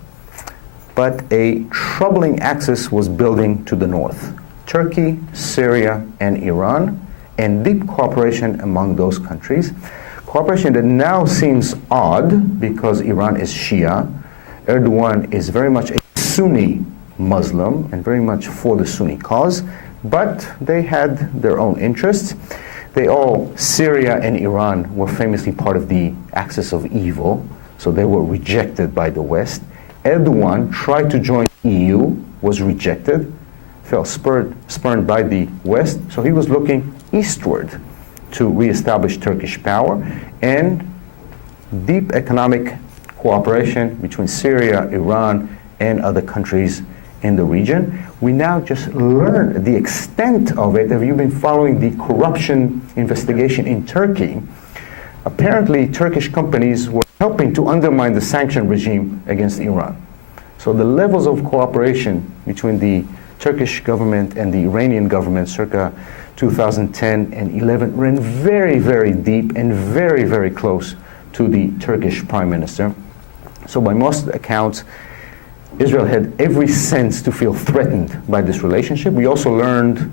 but a troubling axis was building to the north. Turkey, Syria, and Iran, and deep cooperation among those countries. Cooperation that now seems odd because Iran is Shia. Erdogan is very much a Sunni Muslim and very much for the Sunni cause, but they had their own interests. Syria and Iran were famously part of the axis of evil, so they were rejected by the West. Erdogan tried to join the EU, was rejected, felt spurned by the West, so he was looking eastward to reestablish Turkish power, and deep economic cooperation between Syria, Iran, and other countries in the region. We now just learn the extent of it. Have you been following the corruption investigation in Turkey? Apparently, Turkish companies were helping to undermine the sanction regime against Iran. So the levels of cooperation between the Turkish government and the Iranian government circa 2010 and 11 ran very, very deep and very, very close to the Turkish prime minister. So by most accounts, Israel had every sense to feel threatened by this relationship. We also learned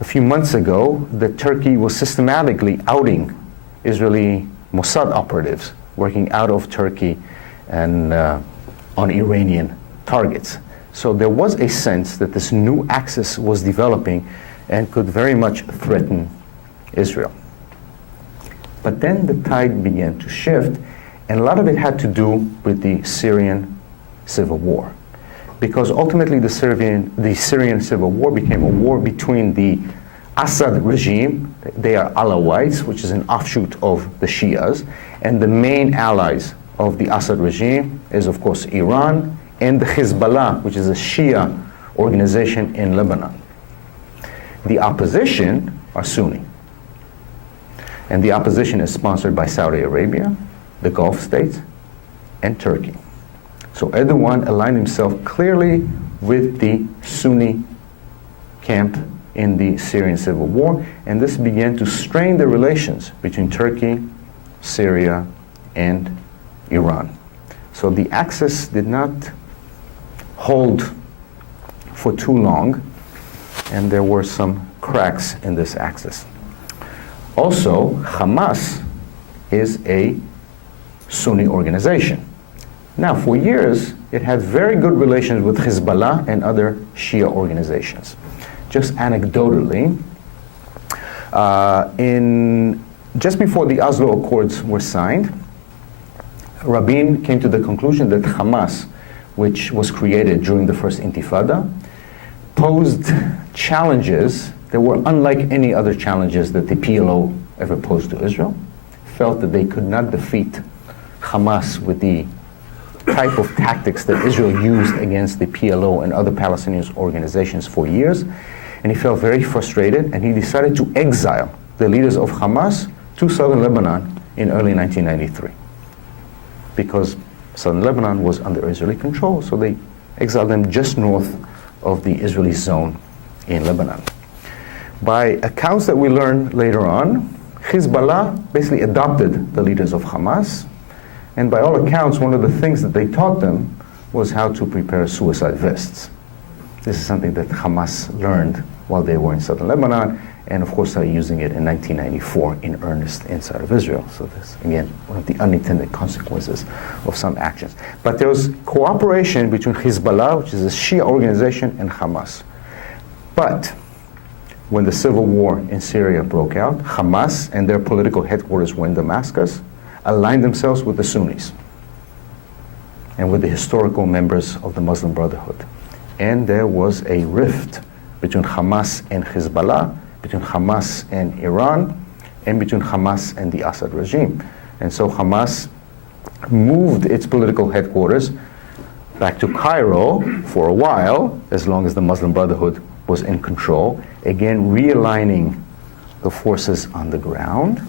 a few months ago that Turkey was systematically outing Israeli Mossad operatives working out of Turkey and on Iranian targets. So there was a sense that this new axis was developing and could very much threaten Israel. But then the tide began to shift, and a lot of it had to do with the Syrian civil war. Because ultimately the Syrian civil war became a war between the Assad regime, they are Alawites, which is an offshoot of the Shias, and the main allies of the Assad regime is, of course, Iran, and the Hezbollah, which is a Shia organization in Lebanon. The opposition are Sunni. And the opposition is sponsored by Saudi Arabia, the Gulf states, and Turkey. So Erdogan aligned himself clearly with the Sunni camp in the Syrian civil war, and this began to strain the relations between Turkey, Syria, and Iran. So the axis did not hold for too long, and there were some cracks in this axis. Also, Hamas is a Sunni organization. Now, for years, it had very good relations with Hezbollah and other Shia organizations. Just anecdotally, just before the Oslo Accords were signed, Rabin came to the conclusion that Hamas, which was created during the first Intifada, posed challenges that were unlike any other challenges that the PLO ever posed to Israel. Felt that they could not defeat Hamas with the type of tactics that Israel used against the PLO and other Palestinian organizations for years. And he felt very frustrated, and he decided to exile the leaders of Hamas to southern Lebanon in early 1993. Because southern Lebanon was under Israeli control, so they exiled them just north of the Israeli zone in Lebanon. By accounts that we learned later on, Hezbollah basically adopted the leaders of Hamas, and by all accounts, one of the things that they taught them was how to prepare suicide vests. This is something that Hamas learned while they were in southern Lebanon, and of course started using it in 1994 in earnest inside of Israel. So this, again, one of the unintended consequences of some actions. But there was cooperation between Hezbollah, which is a Shia organization, and Hamas. But when the civil war in Syria broke out, Hamas and their political headquarters were in Damascus, aligned themselves with the Sunnis and with the historical members of the Muslim Brotherhood. And there was a rift between Hamas and Hezbollah, between Hamas and Iran, and between Hamas and the Assad regime. And so Hamas moved its political headquarters back to Cairo for a while, as long as the Muslim Brotherhood was in control, again realigning the forces on the ground.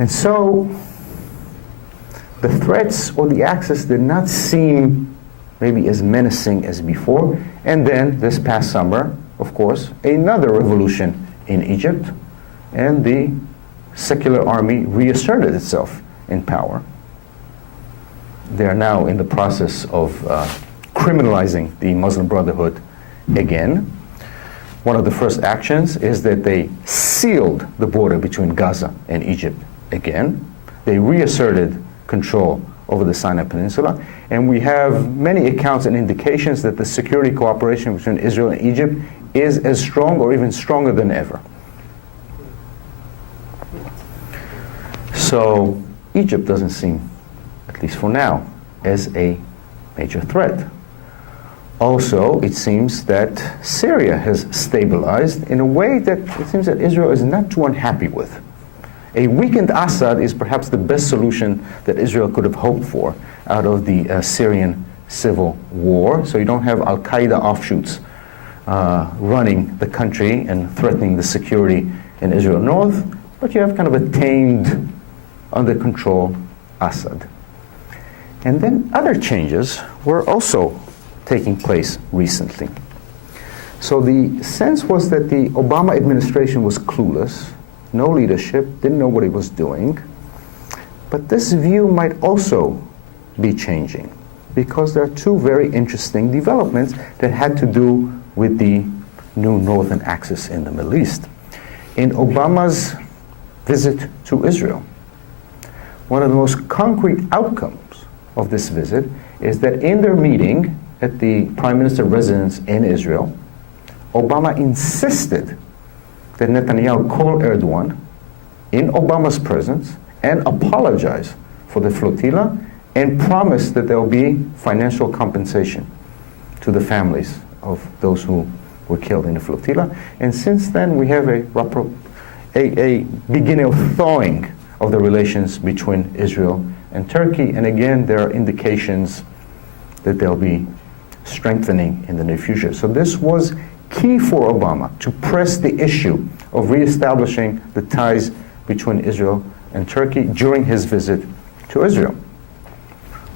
And so the threats or the axis did not seem maybe as menacing as before. And then this past summer, of course, another revolution in Egypt, and the secular army reasserted itself in power. They are now in the process of criminalizing the Muslim Brotherhood again. One of the first actions is that they sealed the border between Gaza and Egypt again. They reasserted control over the Sinai Peninsula, And we have many accounts and indications that the security cooperation between Israel and Egypt is as strong or even stronger than ever. So Egypt doesn't seem, at least for now, as a major threat. Also, it seems that Syria has stabilized in a way that it seems that Israel is not too unhappy with. A weakened Assad is perhaps the best solution that Israel could have hoped for out of the Syrian civil war. So you don't have al-Qaeda offshoots running the country and threatening the security in Israel North, but you have kind of a tamed, under control Assad. And then other changes were also taking place recently. So the sense was that the Obama administration was clueless, no leadership, didn't know what it was doing. But this view might also be changing because there are two very interesting developments that had to do with the new northern axis in the Middle East. In Obama's visit to Israel, one of the most concrete outcomes of this visit is that in their meeting at the Prime Minister's residence in Israel, Obama insisted that Netanyahu call Erdogan in Obama's presence and apologize for the flotilla and promise that there will be financial compensation to the families of those who were killed in the flotilla. And since then, we have a beginning of thawing of the relations between Israel and Turkey. And again, there are indications that there'll be strengthening in the near future. So this was key for Obama to press the issue of reestablishing the ties between Israel and Turkey during his visit to Israel.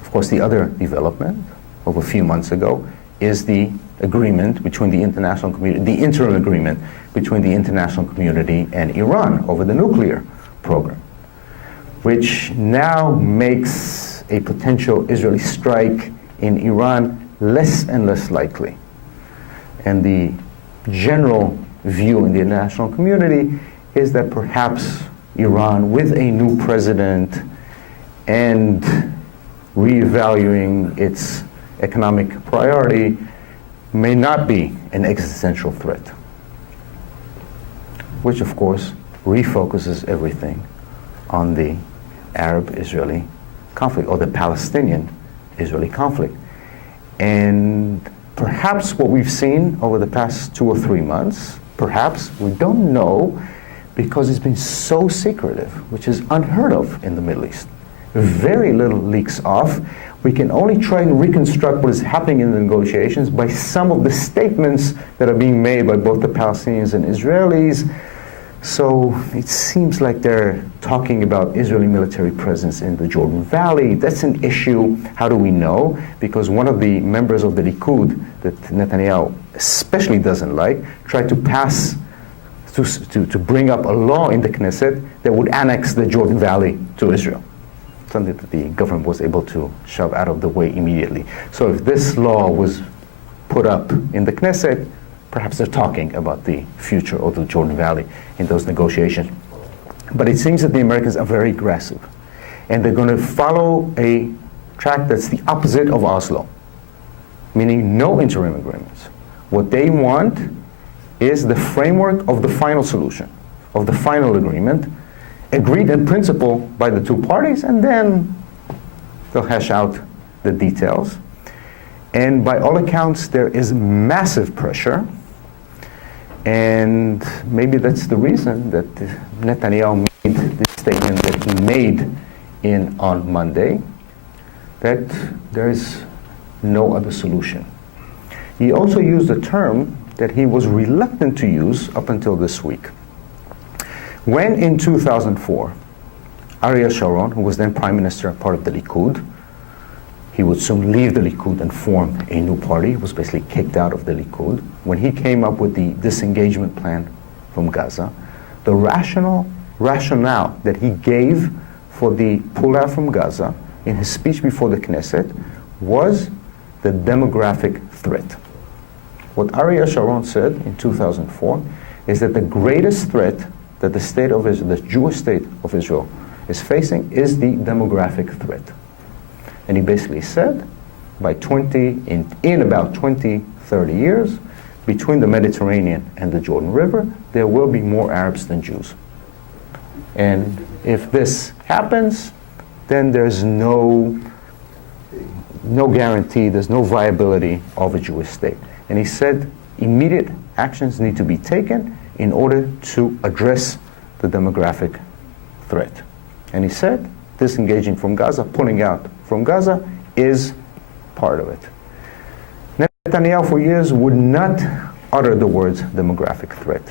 Of course, the other development of a few months ago is the agreement between the international community, the interim agreement between the international community and Iran over the nuclear program, which now makes a potential Israeli strike in Iran less and less likely. And the general view in the international community is that perhaps Iran, with a new president and reevaluating its economic priority, may not be an existential threat, which of course refocuses everything on the Arab-Israeli conflict, or the Palestinian-Israeli conflict. And perhaps what we've seen over the past 2 or 3 months, perhaps, we don't know, because it's been so secretive, which is unheard of in the Middle East. Very little leaks off. We can only try and reconstruct what is happening in the negotiations by some of the statements that are being made by both the Palestinians and Israelis. So it seems like they're talking about Israeli military presence in the Jordan Valley. That's an issue. How do we know? Because one of the members of the Likud that Netanyahu especially doesn't like tried to pass, to bring up a law in the Knesset that would annex the Jordan Valley to Israel. Something that the government was able to shove out of the way immediately. So if this law was put up in the Knesset, perhaps they're talking about the future of the Jordan Valley in those negotiations. But it seems that the Americans are very aggressive. And they're going to follow a track that's the opposite of Oslo, meaning no interim agreements. What they want is the framework of the final solution, of the final agreement, agreed in principle by the two parties, and then they'll hash out the details. And by all accounts, there is massive pressure. And maybe that's the reason that Netanyahu made the statement that he made on Monday, that there is no other solution. He also used a term that he was reluctant to use up until this week. When in 2004, Ariel Sharon, who was then Prime Minister, part of the Likud, he would soon leave the Likud and form a new party. He was basically kicked out of the Likud. When he came up with the disengagement plan from Gaza, the rationale that he gave for the pullout from Gaza in his speech before the Knesset was the demographic threat. What Ariel Sharon said in 2004 is that the greatest threat that the state of Israel, the Jewish state of Israel, is facing is the demographic threat. And he basically said by in about 20, 30 years, between the Mediterranean and the Jordan River, there will be more Arabs than Jews. And if this happens, then there's no guarantee, there's no viability of a Jewish state. And he said immediate actions need to be taken in order to address the demographic threat. And he said disengaging from Gaza, pulling out from Gaza is part of it. Netanyahu for years would not utter the words demographic threat.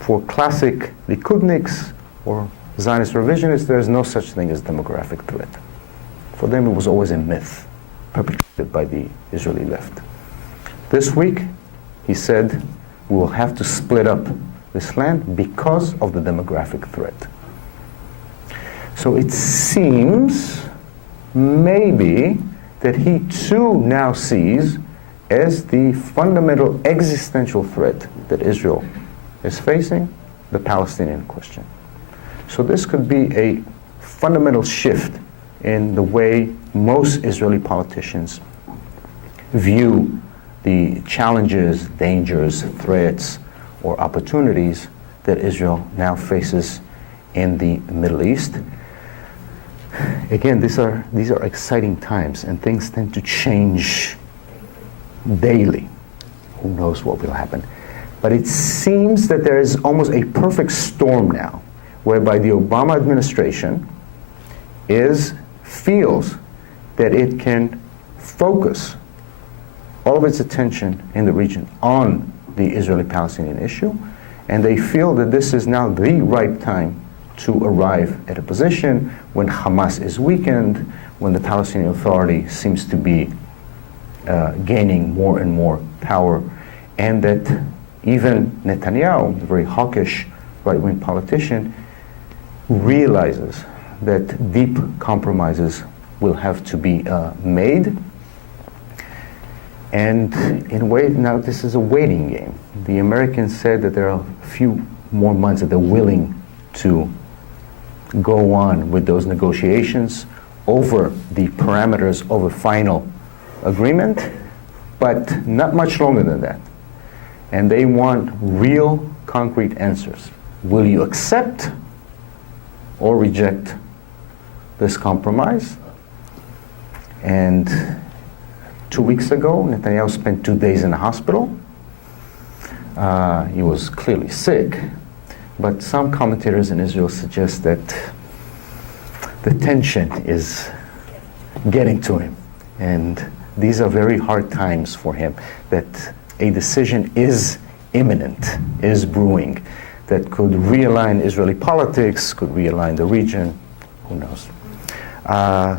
For classic Likudniks or Zionist revisionists, there is no such thing as demographic threat. For them, it was always a myth perpetrated by the Israeli left. This week, he said, we will have to split up this land because of the demographic threat. So it seems maybe that he too now sees as the fundamental existential threat that Israel is facing, the Palestinian question. So this could be a fundamental shift in the way most Israeli politicians view the challenges, dangers, threats, or opportunities that Israel now faces in the Middle East. Again, these are exciting times, and things tend to change daily. Who knows what will happen? But it seems that there is almost a perfect storm now, whereby the Obama administration feels that it can focus all of its attention in the region on the Israeli-Palestinian issue, and they feel that this is now the right time to arrive at a position when Hamas is weakened, when the Palestinian Authority seems to be gaining more and more power, and that even Netanyahu, the very hawkish right-wing politician, realizes that deep compromises will have to be made. And in a way, now this is a waiting game. The Americans said that there are a few more months that they're willing to go on with those negotiations over the parameters of a final agreement, but not much longer than that. And they want real, concrete answers. Will you accept or reject this compromise? And 2 weeks ago, Netanyahu spent 2 days in the hospital. He was clearly sick, but some commentators in Israel suggest that the tension is getting to him. And these are very hard times for him, that a decision is imminent, is brewing, that could realign Israeli politics, could realign the region, who knows.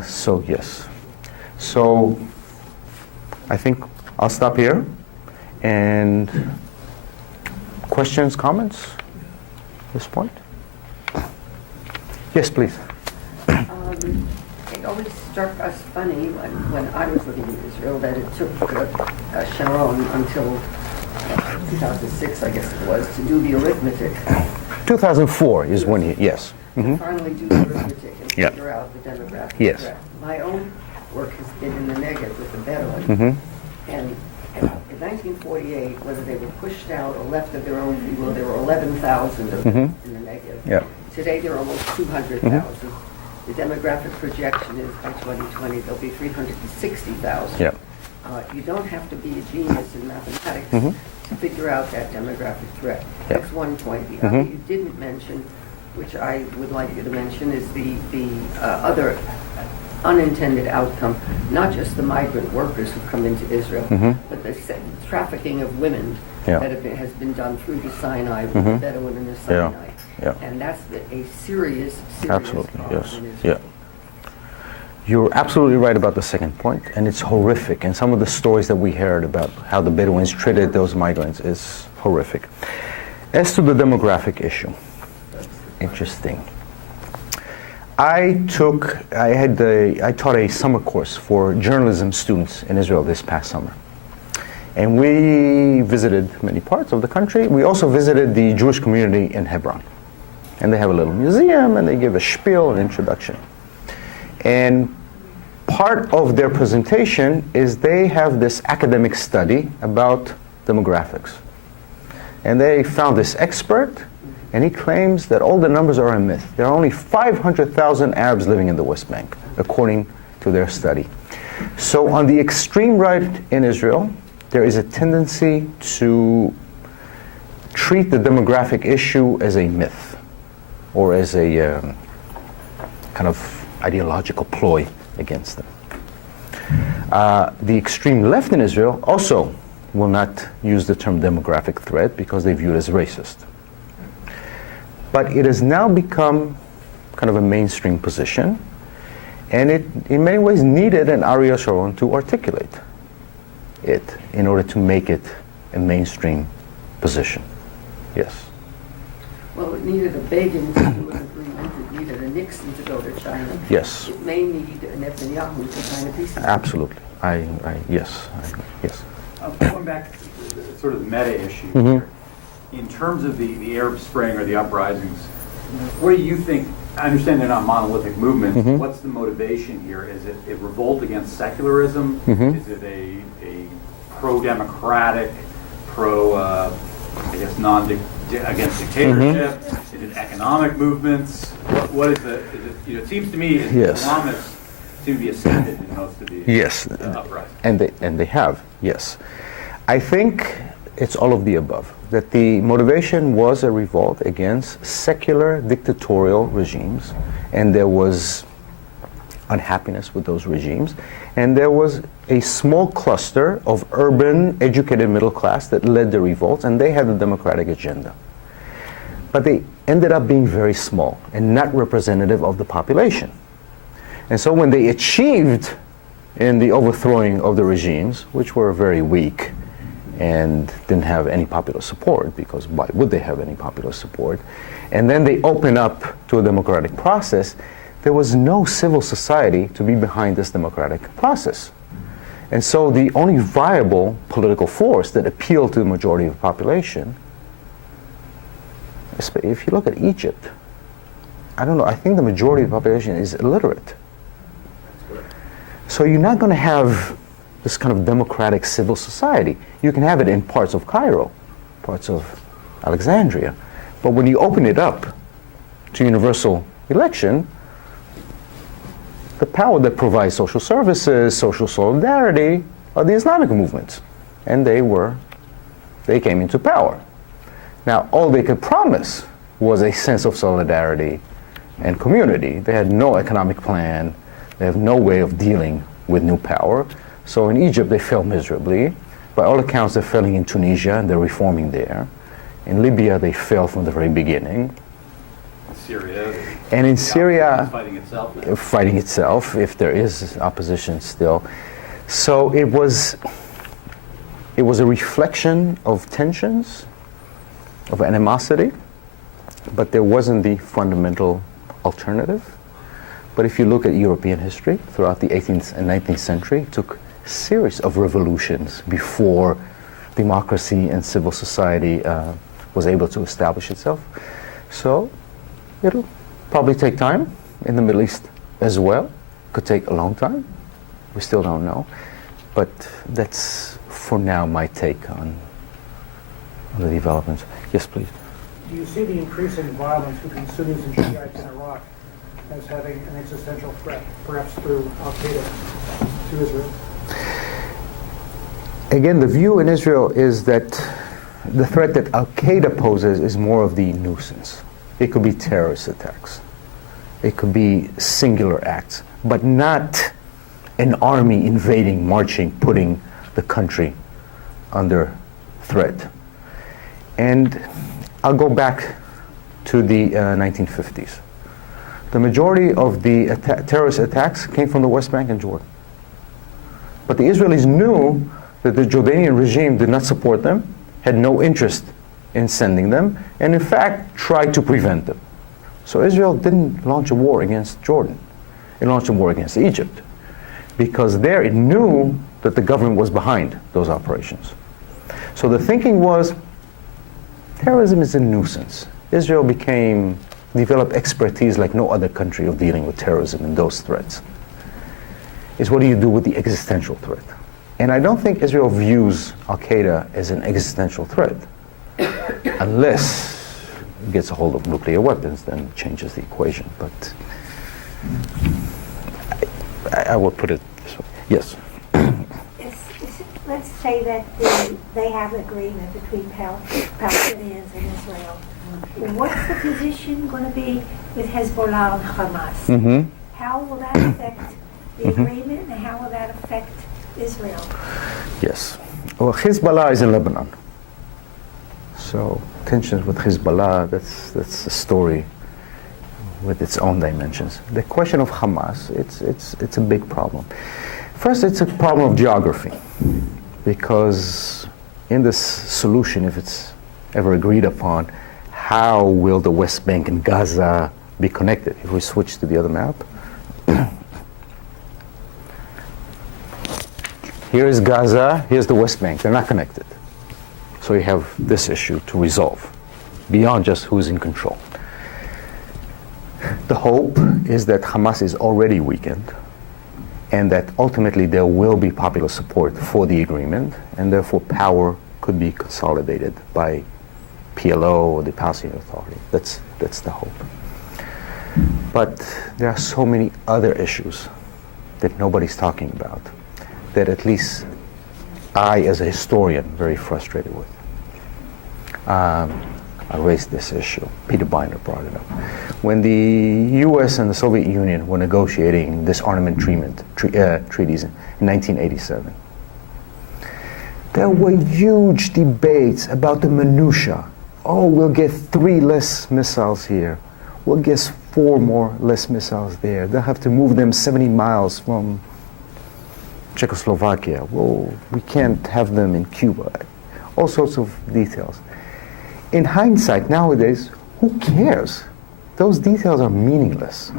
So yes. So I think I'll stop here. And questions, comments at this point? Yes, please. It always struck us funny when I was living in Israel that it took Sharon until 2006, I guess it was, to do the arithmetic. 2004 is when he, yes. To finally do the arithmetic and figure out the demographic Yes. threat. My own work has been in the Negev with the Bedouin. And in 1948, whether they were pushed out or left of their own free will, there were 11,000 of them in the Negev. Yeah. Today, there are almost 200,000. The demographic projection is by 2020, there'll be 360,000. Yeah. You don't have to be a genius in mathematics to figure out that demographic threat. Yeah. That's one point. The other you didn't mention, which I would like you to mention, is the other unintended outcome, not just the migrant workers who come into Israel, but the trafficking of women that has been done through the Sinai, with the Bedouin and the Sinai. Yeah. And that's a serious Absolutely, problem yes. in Israel. Yeah. You're absolutely right about the second point, and it's horrific. And some of the stories that we heard about how the Bedouins treated those migrants is horrific. As to the demographic issue, interesting. I taught a summer course for journalism students in Israel this past summer. And we visited many parts of the country. We also visited the Jewish community in Hebron. And they have a little museum, and they give a spiel, an introduction. And part of their presentation is they have this academic study about demographics. And they found this expert, and he claims that all the numbers are a myth. There are only 500,000 Arabs living in the West Bank, according to their study. So on the extreme right in Israel, there is a tendency to treat the demographic issue as a myth or as a kind of ideological ploy against them. The extreme left in Israel also will not use the term demographic threat because they view it as racist. But it has now become kind of a mainstream position, and it in many ways needed an Ariel Sharon to articulate it in order to make it a mainstream position. Yes. Well, it needed a Begin to do an agreement. It needed a Nixon to go to China. Yes. It may need a Netanyahu to sign a peace agreement. Absolutely. Yes. Going back to sort of the meta issue Mhm. here, in terms of the Arab Spring or the uprisings, what do you think? I understand they're not monolithic movements. Mhm. What's the motivation here? Is it a revolt against secularism? Mhm. Is it a pro-democratic, I guess, against dictatorship? Is it economic movements? What is the? It seems to me Yes. Islamists seem to be ascendant in most of these Yes. uprisings. And they have, yes. I think it's all of the above. That the motivation was a revolt against secular dictatorial regimes, and there was unhappiness with those regimes, and there was a small cluster of urban, educated middle class that led the revolts, and they had a democratic agenda. But they ended up being very small and not representative of the population. And so when they achieved in the overthrowing of the regimes, which were very weak and didn't have any popular support, because why would they have any popular support? And then they opened up to a democratic process. There was no civil society to be behind this democratic process. And so the only viable political force that appealed to the majority of the population, if you look at Egypt, I don't know, I think the majority of the population is illiterate. So you're not going to have this kind of democratic civil society. You can have it in parts of Cairo, parts of Alexandria. But when you open it up to universal election, the power that provides social services, social solidarity, are the Islamic movements. And they came into power. Now, all they could promise was a sense of solidarity and community. They had no economic plan. They have no way of dealing with new power. So in Egypt, they failed miserably. By all accounts, they're failing in Tunisia, and they're reforming there. In Libya, they failed from the very beginning. Syria. And in Syria, Fighting itself. if there is opposition still. So it was a reflection of tensions, of animosity, but there wasn't the fundamental alternative. But if you look at European history throughout the 18th and 19th century, it took a series of revolutions before democracy and civil society was able to establish itself. So it'll probably take time in the Middle East as well. Could take a long time. We still don't know. But that's, for now, my take on the developments. Yes, please. Do you see the increasing violence between Sunnis and Shiites in Iraq as having an existential threat, perhaps through al-Qaeda to Israel? Again, the view in Israel is that the threat that al-Qaeda poses is more of the nuisance. It could be terrorist attacks. It could be singular acts, but not an army invading, marching, putting the country under threat. And I'll go back to the 1950s. The majority of the terrorist attacks came from the West Bank and Jordan. But the Israelis knew that the Jordanian regime did not support them, had no interest in sending them, and in fact tried to prevent them. So Israel didn't launch a war against Jordan. It launched a war against Egypt, because there it knew that the government was behind those operations. So the thinking was, terrorism is a nuisance. Israel developed expertise like no other country of dealing with terrorism and those threats. is what do you do with the existential threat? And I don't think Israel views Al-Qaeda as an existential threat, unless it gets a hold of nuclear weapons, then it changes the equation. But I would put it this way. Yes? Let's say that they have an agreement between Palestinians and Israel. What's the position going to be with Hezbollah and Hamas? Mm-hmm. How will that affect the agreement, and how will that affect Israel? Yes. Well, Hezbollah is in Lebanon. So tensions with Hezbollah, that's a story with its own dimensions. The question of Hamas, it's a big problem. First, it's a problem of geography, because in this solution, if it's ever agreed upon, how will the West Bank and Gaza be connected? If we switch to the other map, here is Gaza, here's the West Bank. They're not connected. So you have this issue to resolve, beyond just who's in control. The hope is that Hamas is already weakened, and that ultimately there will be popular support for the agreement, and therefore power could be consolidated by PLO or the Palestinian Authority. That's the hope. But there are so many other issues that nobody's talking about, that at least I, as a historian, very frustrated with. I raised this issue. Peter Binder brought it up. When the U.S. and the Soviet Union were negotiating disarmament treaties in 1987, there were huge debates about the minutiae. Oh, we'll get 3 less missiles here. We'll get 4 more less missiles there. They'll have to move them 70 miles from Czechoslovakia. Well, we can't have them in Cuba. All sorts of details. In hindsight, nowadays, who cares? Those details are meaningless.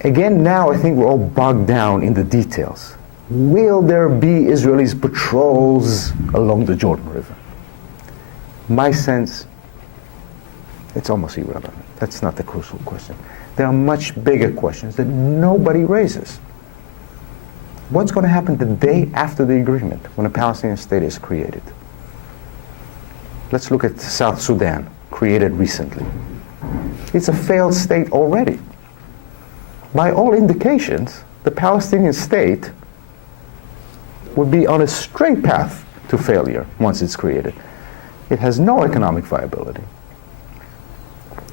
Again, now I think we're all bogged down in the details. Will there be Israeli patrols along the Jordan River? My sense, it's almost irrelevant. That's not the crucial question. There are much bigger questions that nobody raises. What's going to happen the day after the agreement, when a Palestinian state is created? Let's look at South Sudan, created recently. It's a failed state already. By all indications, the Palestinian state would be on a straight path to failure once it's created. It has no economic viability.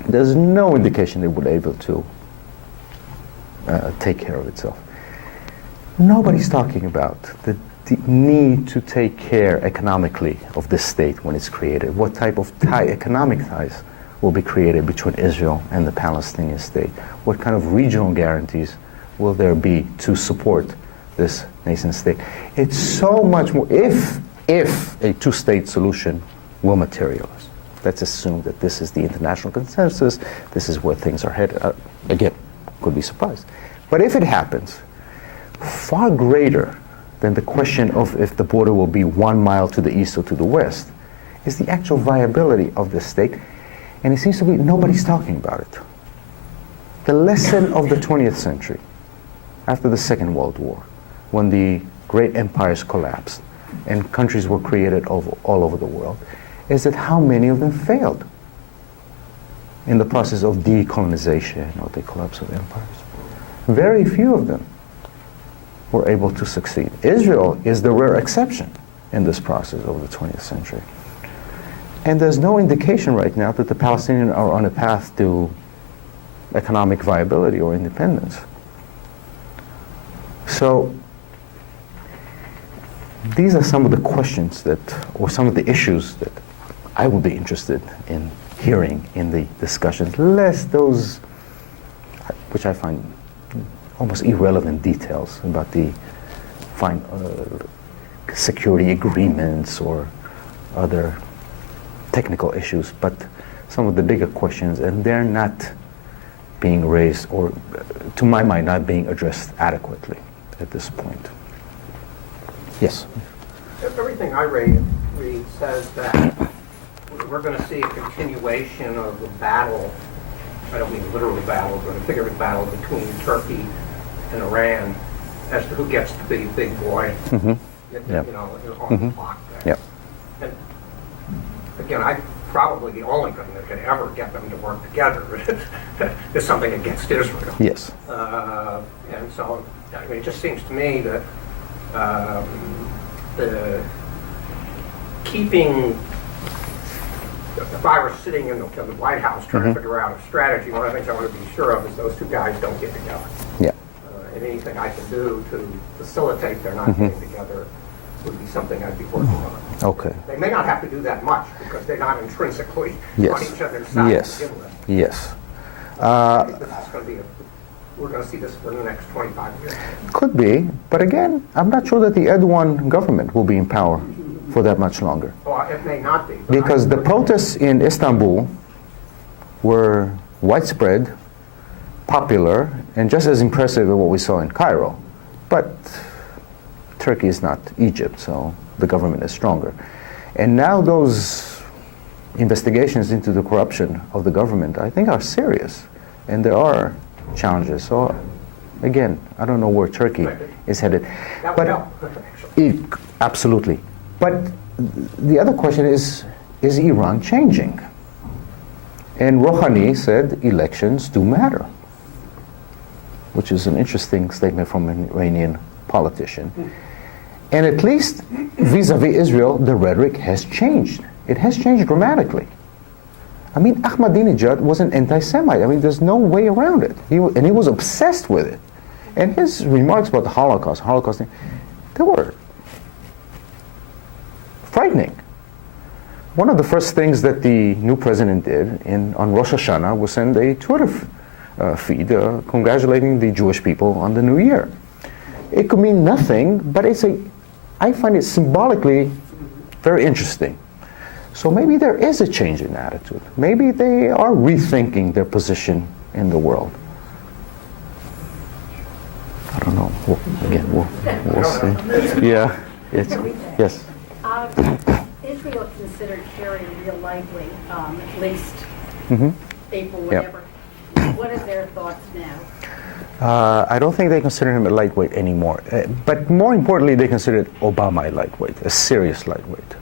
There's no indication it would be able to take care of itself. Nobody's talking about the need to take care economically of this state when it's created. What type of economic ties will be created between Israel and the Palestinian state? What kind of regional guarantees will there be to support this nation state? It's so much more, if a two-state solution will materialize. Let's assume that this is the international consensus, this is where things are headed. Again, could be surprised. But if it happens, far greater than the question of if the border will be 1 mile to the east or to the west is the actual viability of this state. And it seems to be nobody's talking about it. The lesson of the 20th century, after the Second World War, when the great empires collapsed and countries were created all over the world, is that how many of them failed in the process of decolonization or the collapse of empires. Very few of them were able to succeed. Israel is the rare exception in this process of the 20th century. And there's no indication right now that the Palestinians are on a path to economic viability or independence. So these are some of the questions that, or some of the issues that I would be interested in hearing in the discussions, less those, which I find almost irrelevant details about the security agreements or other technical issues, but some of the bigger questions, and they're not being raised, or to my mind, not being addressed adequately at this point. Yes? Everything I read says that we're going to see a continuation of the battle, I don't mean literally battle, but a figurative battle between Turkey and Iran as to who gets to be big boy, Yep. on the block there. Yep. And again, I'm probably the only thing that could ever get them to work together is something against Israel. Yes. And so, I mean, it just seems to me that the keeping, if I were sitting in the White House trying to figure out a strategy, one of the things I want to be sure of is those two guys don't get together. Yeah. And anything I can do to facilitate their not getting together would be something I'd be working on. Okay. They may not have to do that much because they're not intrinsically on Yes. each other's side Yes. to begin with. Yes. I think this is going to be we're going to see this for the next 25 years. Could be, but again, I'm not sure that the Erdogan government will be in power for that much longer. Well, it may not be. But Because the protests in Istanbul were widespread, popular, and just as impressive as what we saw in Cairo. But Turkey is not Egypt, so the government is stronger. And now those investigations into the corruption of the government, I think, are serious. And there are challenges. So, again, I don't know where Turkey is headed. that would But help, actually. absolutely. But the other question is Iran changing? And Rouhani said elections do matter, which is an interesting statement from an Iranian politician. And at least vis-a-vis Israel, the rhetoric has changed. It has changed dramatically. I mean, Ahmadinejad was an anti-Semite. I mean, there's no way around it. He was obsessed with it. And his remarks about the Holocaust, they were frightening. One of the first things that the new president did on Rosh Hashanah was send a Twitter feed congratulating the Jewish people on the new year. It could mean nothing, but I find it symbolically very interesting. So maybe there is a change in attitude. Maybe they are rethinking their position in the world. I don't know. We'll see. Yeah. Yes. Israel considered Kerry a real lightweight, at least April, Yep. whatever. What are their thoughts now? I don't think they consider him a lightweight anymore. But more importantly, they considered Obama a lightweight, a serious lightweight.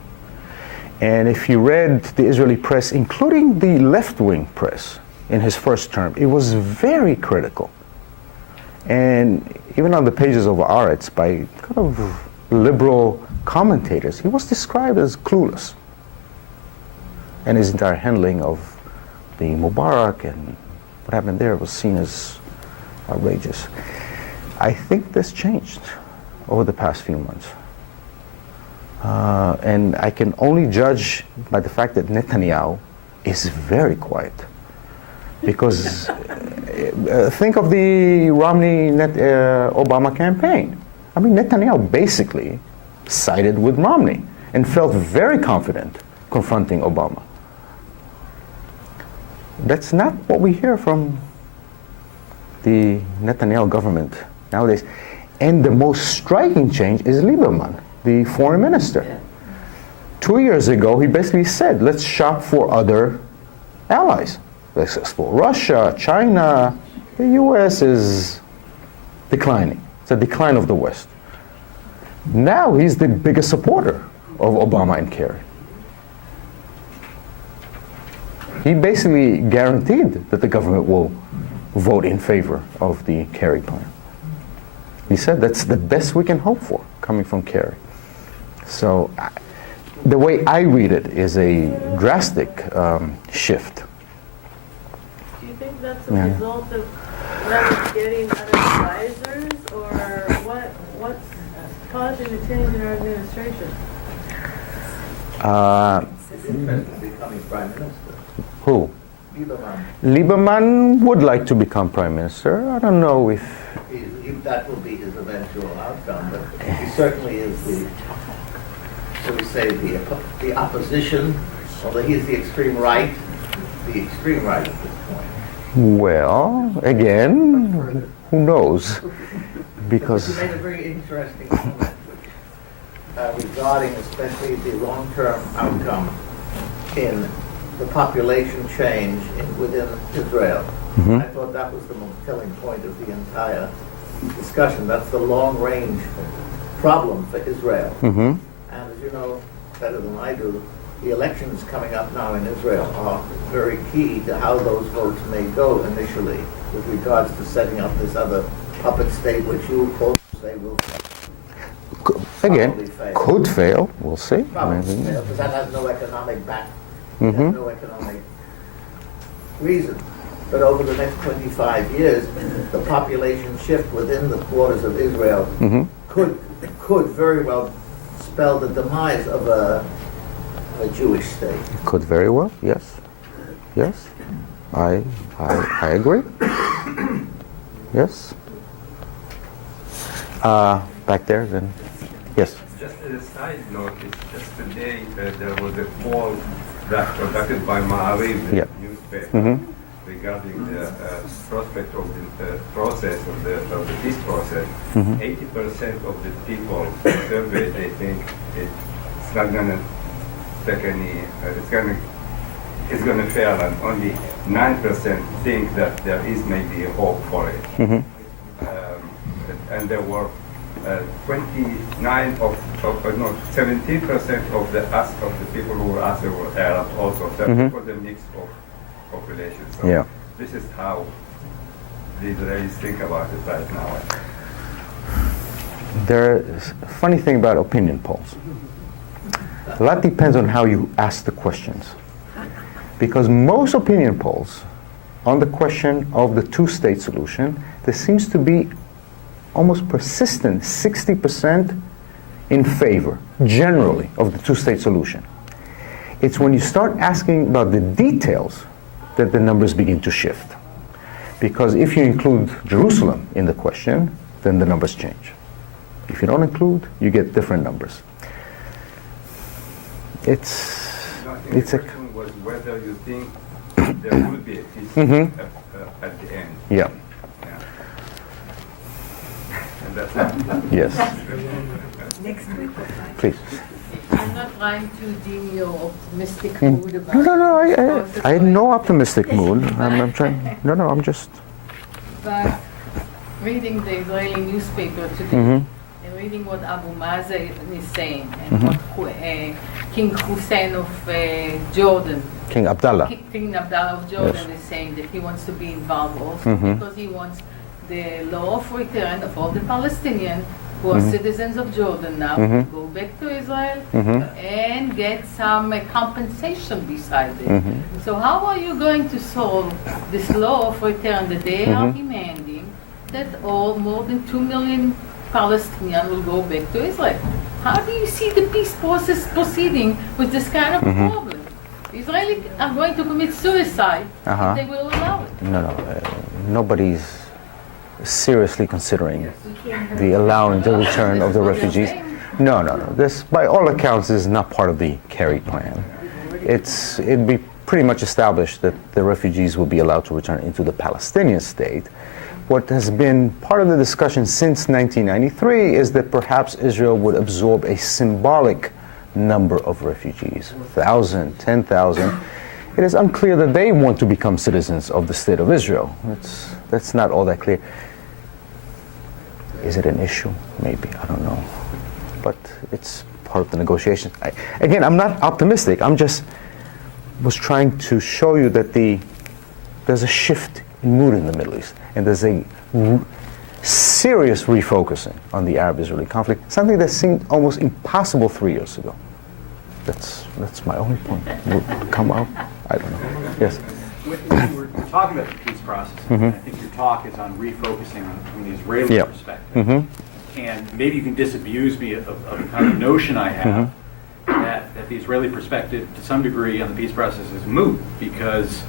And if you read the Israeli press, including the left-wing press, in his first term, it was very critical. And even on the pages of Haaretz, by kind of liberal commentators, he was described as clueless. And his entire handling of the Mubarak and what happened there was seen as outrageous. I think this changed over the past few months. And I can only judge by the fact that Netanyahu is very quiet. Because think of the Romney-Obama campaign. I mean, Netanyahu basically sided with Romney and felt very confident confronting Obama. That's not what we hear from the Netanyahu government nowadays. And the most striking change is Lieberman, the foreign minister. 2 years ago, he basically said, let's shop for other allies. Let's explore Russia, China. The U.S. is declining. It's a decline of the West. Now he's the biggest supporter of Obama and Kerry. He basically guaranteed that the government will vote in favor of the Kerry plan. He said that's the best we can hope for coming from Kerry. So the way I read it is a drastic shift. Do you think that's a result of them getting other advisors, or what's causing the change in our administration? Becoming prime minister. Who? Lieberman. Lieberman would like to become prime minister. I don't know if That will be his eventual outcome, but he certainly is the, shall we say, the opposition, although he's the extreme right at this point. Well, again, who knows? Because You made a very interesting comment regarding especially the long-term outcome in the population change within Israel. I thought that was the most telling point of the entire discussion. That's the long-range problem for Israel. Mm-hmm. And as you know better than I do, the elections coming up now in Israel are very key to how those votes may go initially with regards to setting up this other puppet state, which you of course say will Again, probably fail. could fail. We'll see. Probably Maybe. fail, because that has no economic back, Mhm. has no economic reason. But over the next 25 years, the population shift within the borders of Israel Mhm. could very well spell the demise of a Jewish state. Could very well. Yes. Yes. I agree. Yes. Back there, then. Yes. Just as a side note, it's just today there was a poll that conducted by Ma'ariv, the Yeah. newspaper, Mhm. regarding the prospect of the process of the peace process. Mhm. 80% of the people surveyed, they think it's not going to take any. It's going to fail, and only 9% think that there is maybe a hope for it. Mhm. And there were 17% of the people who were asked were Arab also. So Mhm. it was a mix of population. So Yeah. this is how the Israelis think about it right now. There's a funny thing about opinion polls. A lot depends on how you ask the questions. Because most opinion polls on the question of the two-state solution, there seems to be almost persistent 60% in favor, generally, of the two-state solution. It's when you start asking about the details that the numbers begin to shift. Because if you include Jerusalem in the question, then the numbers change. If you don't include, you get different numbers. It's The a question was whether you think there would be a peace Mhm. at the end. yeah, Yeah. And that's it. yes, Next week. please. I'm not trying to deem your optimistic mood about No, this process, I had no but- optimistic mood. I'm trying. No, I'm just. But reading the Israeli newspaper today, Mhm. and reading what Abu Mazen is saying, and what King Hussein of Jordan, King Abdallah. King Abdallah of Jordan Yes. is saying that he wants to be involved also Mhm. because he wants the law of return of all the Palestinians who are Mhm. citizens of Jordan now Mhm. to go back to Israel Mhm. and get some compensation beside it. Mhm. So how are you going to solve this law of return that they are Mhm. demanding that all more than 2 million Palestinians will go back to Israel? How do you see the peace process proceeding with this kind of Mhm. problem? Israelis are going to commit suicide Uh-huh. if they will allow it. No, nobody's seriously considering the allowing the return of the refugees. No. This, by all accounts, is not part of the Kerry plan. It'd be pretty much established that the refugees will be allowed to return into the Palestinian state. What has been part of the discussion since 1993 is that perhaps Israel would absorb a symbolic number of refugees, 1,000, 10,000. It is unclear that they want to become citizens of the state of Israel. That's not all that clear. Is it an issue? Maybe, I don't know. But it's part of the negotiation. Again, I'm not optimistic. I'm just was trying to show you that there's a shift in mood in the Middle East, and there's a serious refocusing on the Arab-Israeli conflict, something that seemed almost impossible 3 years ago. That's my only point. Will come out? I don't know. Yes. When we're talking about the peace process, Mhm. I think your talk is on refocusing from the Israeli Yeah. perspective. Mhm. And maybe you can disabuse me of the kind of notion I have that the Israeli perspective, to some degree, on the peace process is moot, because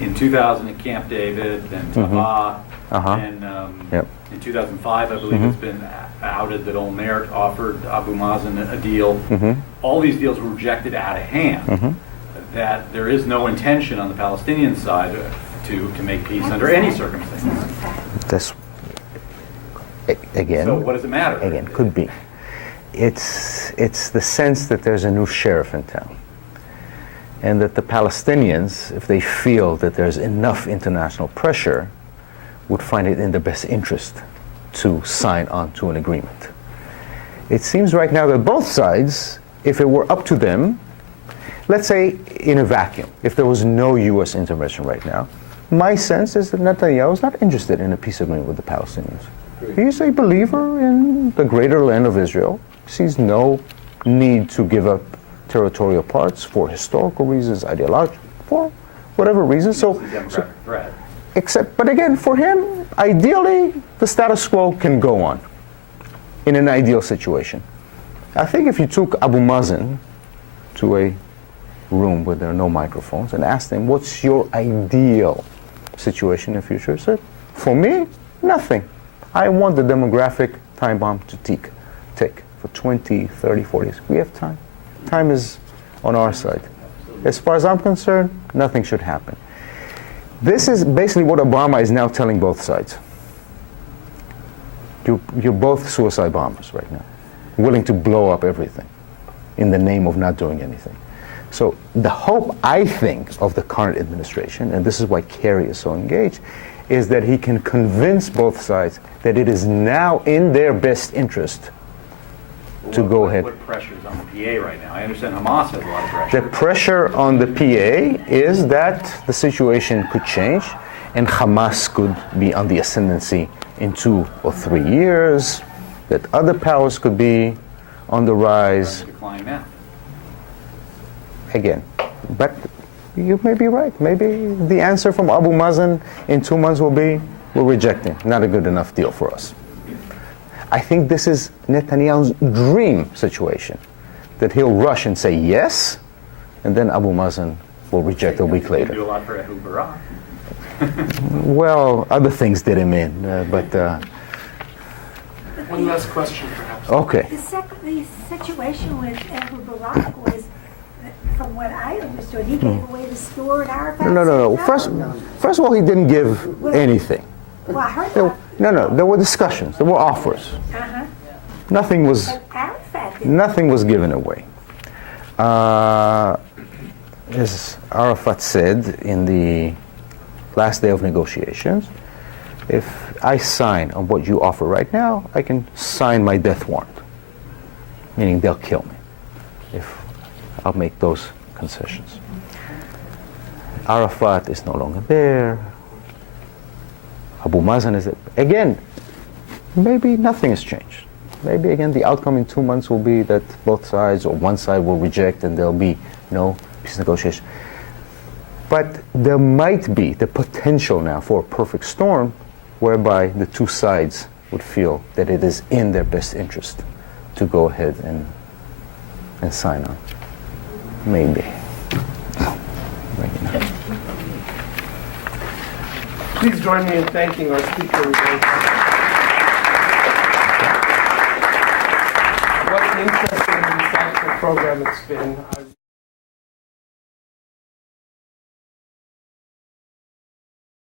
in 2000 at Camp David, then Tabah, Uh-huh. and Yep. in 2005, I believe it's been outed that Olmert offered Abu Mazen a deal. Mhm. All these deals were rejected out of hand. Mhm. That there is no intention on the Palestinian side to make peace under any circumstances. That's again. So what does it matter? Again, could be. It's the sense that there's a new sheriff in town, and that the Palestinians, if they feel that there's enough international pressure, would find it in their best interest to sign on to an agreement. It seems right now that both sides, if it were up to them, let's say in a vacuum, if there was no U.S. intervention right now, my sense is that Netanyahu is not interested in a peace agreement with the Palestinians. He's a believer in the greater land of Israel. He sees no need to give up territorial parts for historical reasons, ideological, for whatever reasons. So, Threat. but again, for him, ideally, the status quo can go on in an ideal situation. I think if you took Abu Mazen to a room where there are no microphones and asked him, what's your ideal situation in the future? He said, for me, nothing. I want the demographic time bomb to tick for 20, 30, 40 years. We have time. Time is on our side. As far as I'm concerned, nothing should happen. This is basically what Obama is now telling both sides. You're both suicide bombers right now, willing to blow up everything in the name of not doing anything. So the hope, I think, of the current administration, and this is why Kerry is so engaged, is that he can convince both sides that it is now in their best interest to go ahead. What pressure is on the PA right now? I understand Hamas has a lot of pressure. The pressure on the PA is that the situation could change and Hamas could be on the ascendancy in 2 or 3 years, that other powers could be on the rise. Decline now. Again, but you may be right. Maybe the answer from Abu Mazen in 2 months will be, we're rejecting. Not a good enough deal for us. I think this is Netanyahu's dream situation, that he'll rush and say yes, and then Abu Mazen will reject a week later. Do a lot for Ehud Barak. Well, other things did him in, but One last question, perhaps. okay. The situation with Ehud Barak was, from what I understood, he gave away the store at Arafat. No. First of all, he didn't give anything. Well, I heard that. No. There were discussions. There were offers. Uh-huh. Nothing was. But Arafat did. Nothing was given away. As Arafat said in the last day of negotiations, if I sign on what you offer right now, I can sign my death warrant, meaning they'll kill me if I'll make those concessions. Arafat is no longer there. Abu Mazen is there. Again, maybe nothing has changed. Maybe again the outcome in 2 months will be that both sides or one side will reject and there'll be no peace negotiation. But there might be the potential now for a perfect storm whereby the two sides would feel that it is in their best interest to go ahead and sign on. Maybe. Maybe not. Please join me in thanking our speaker. What an interesting and insightful program it's been.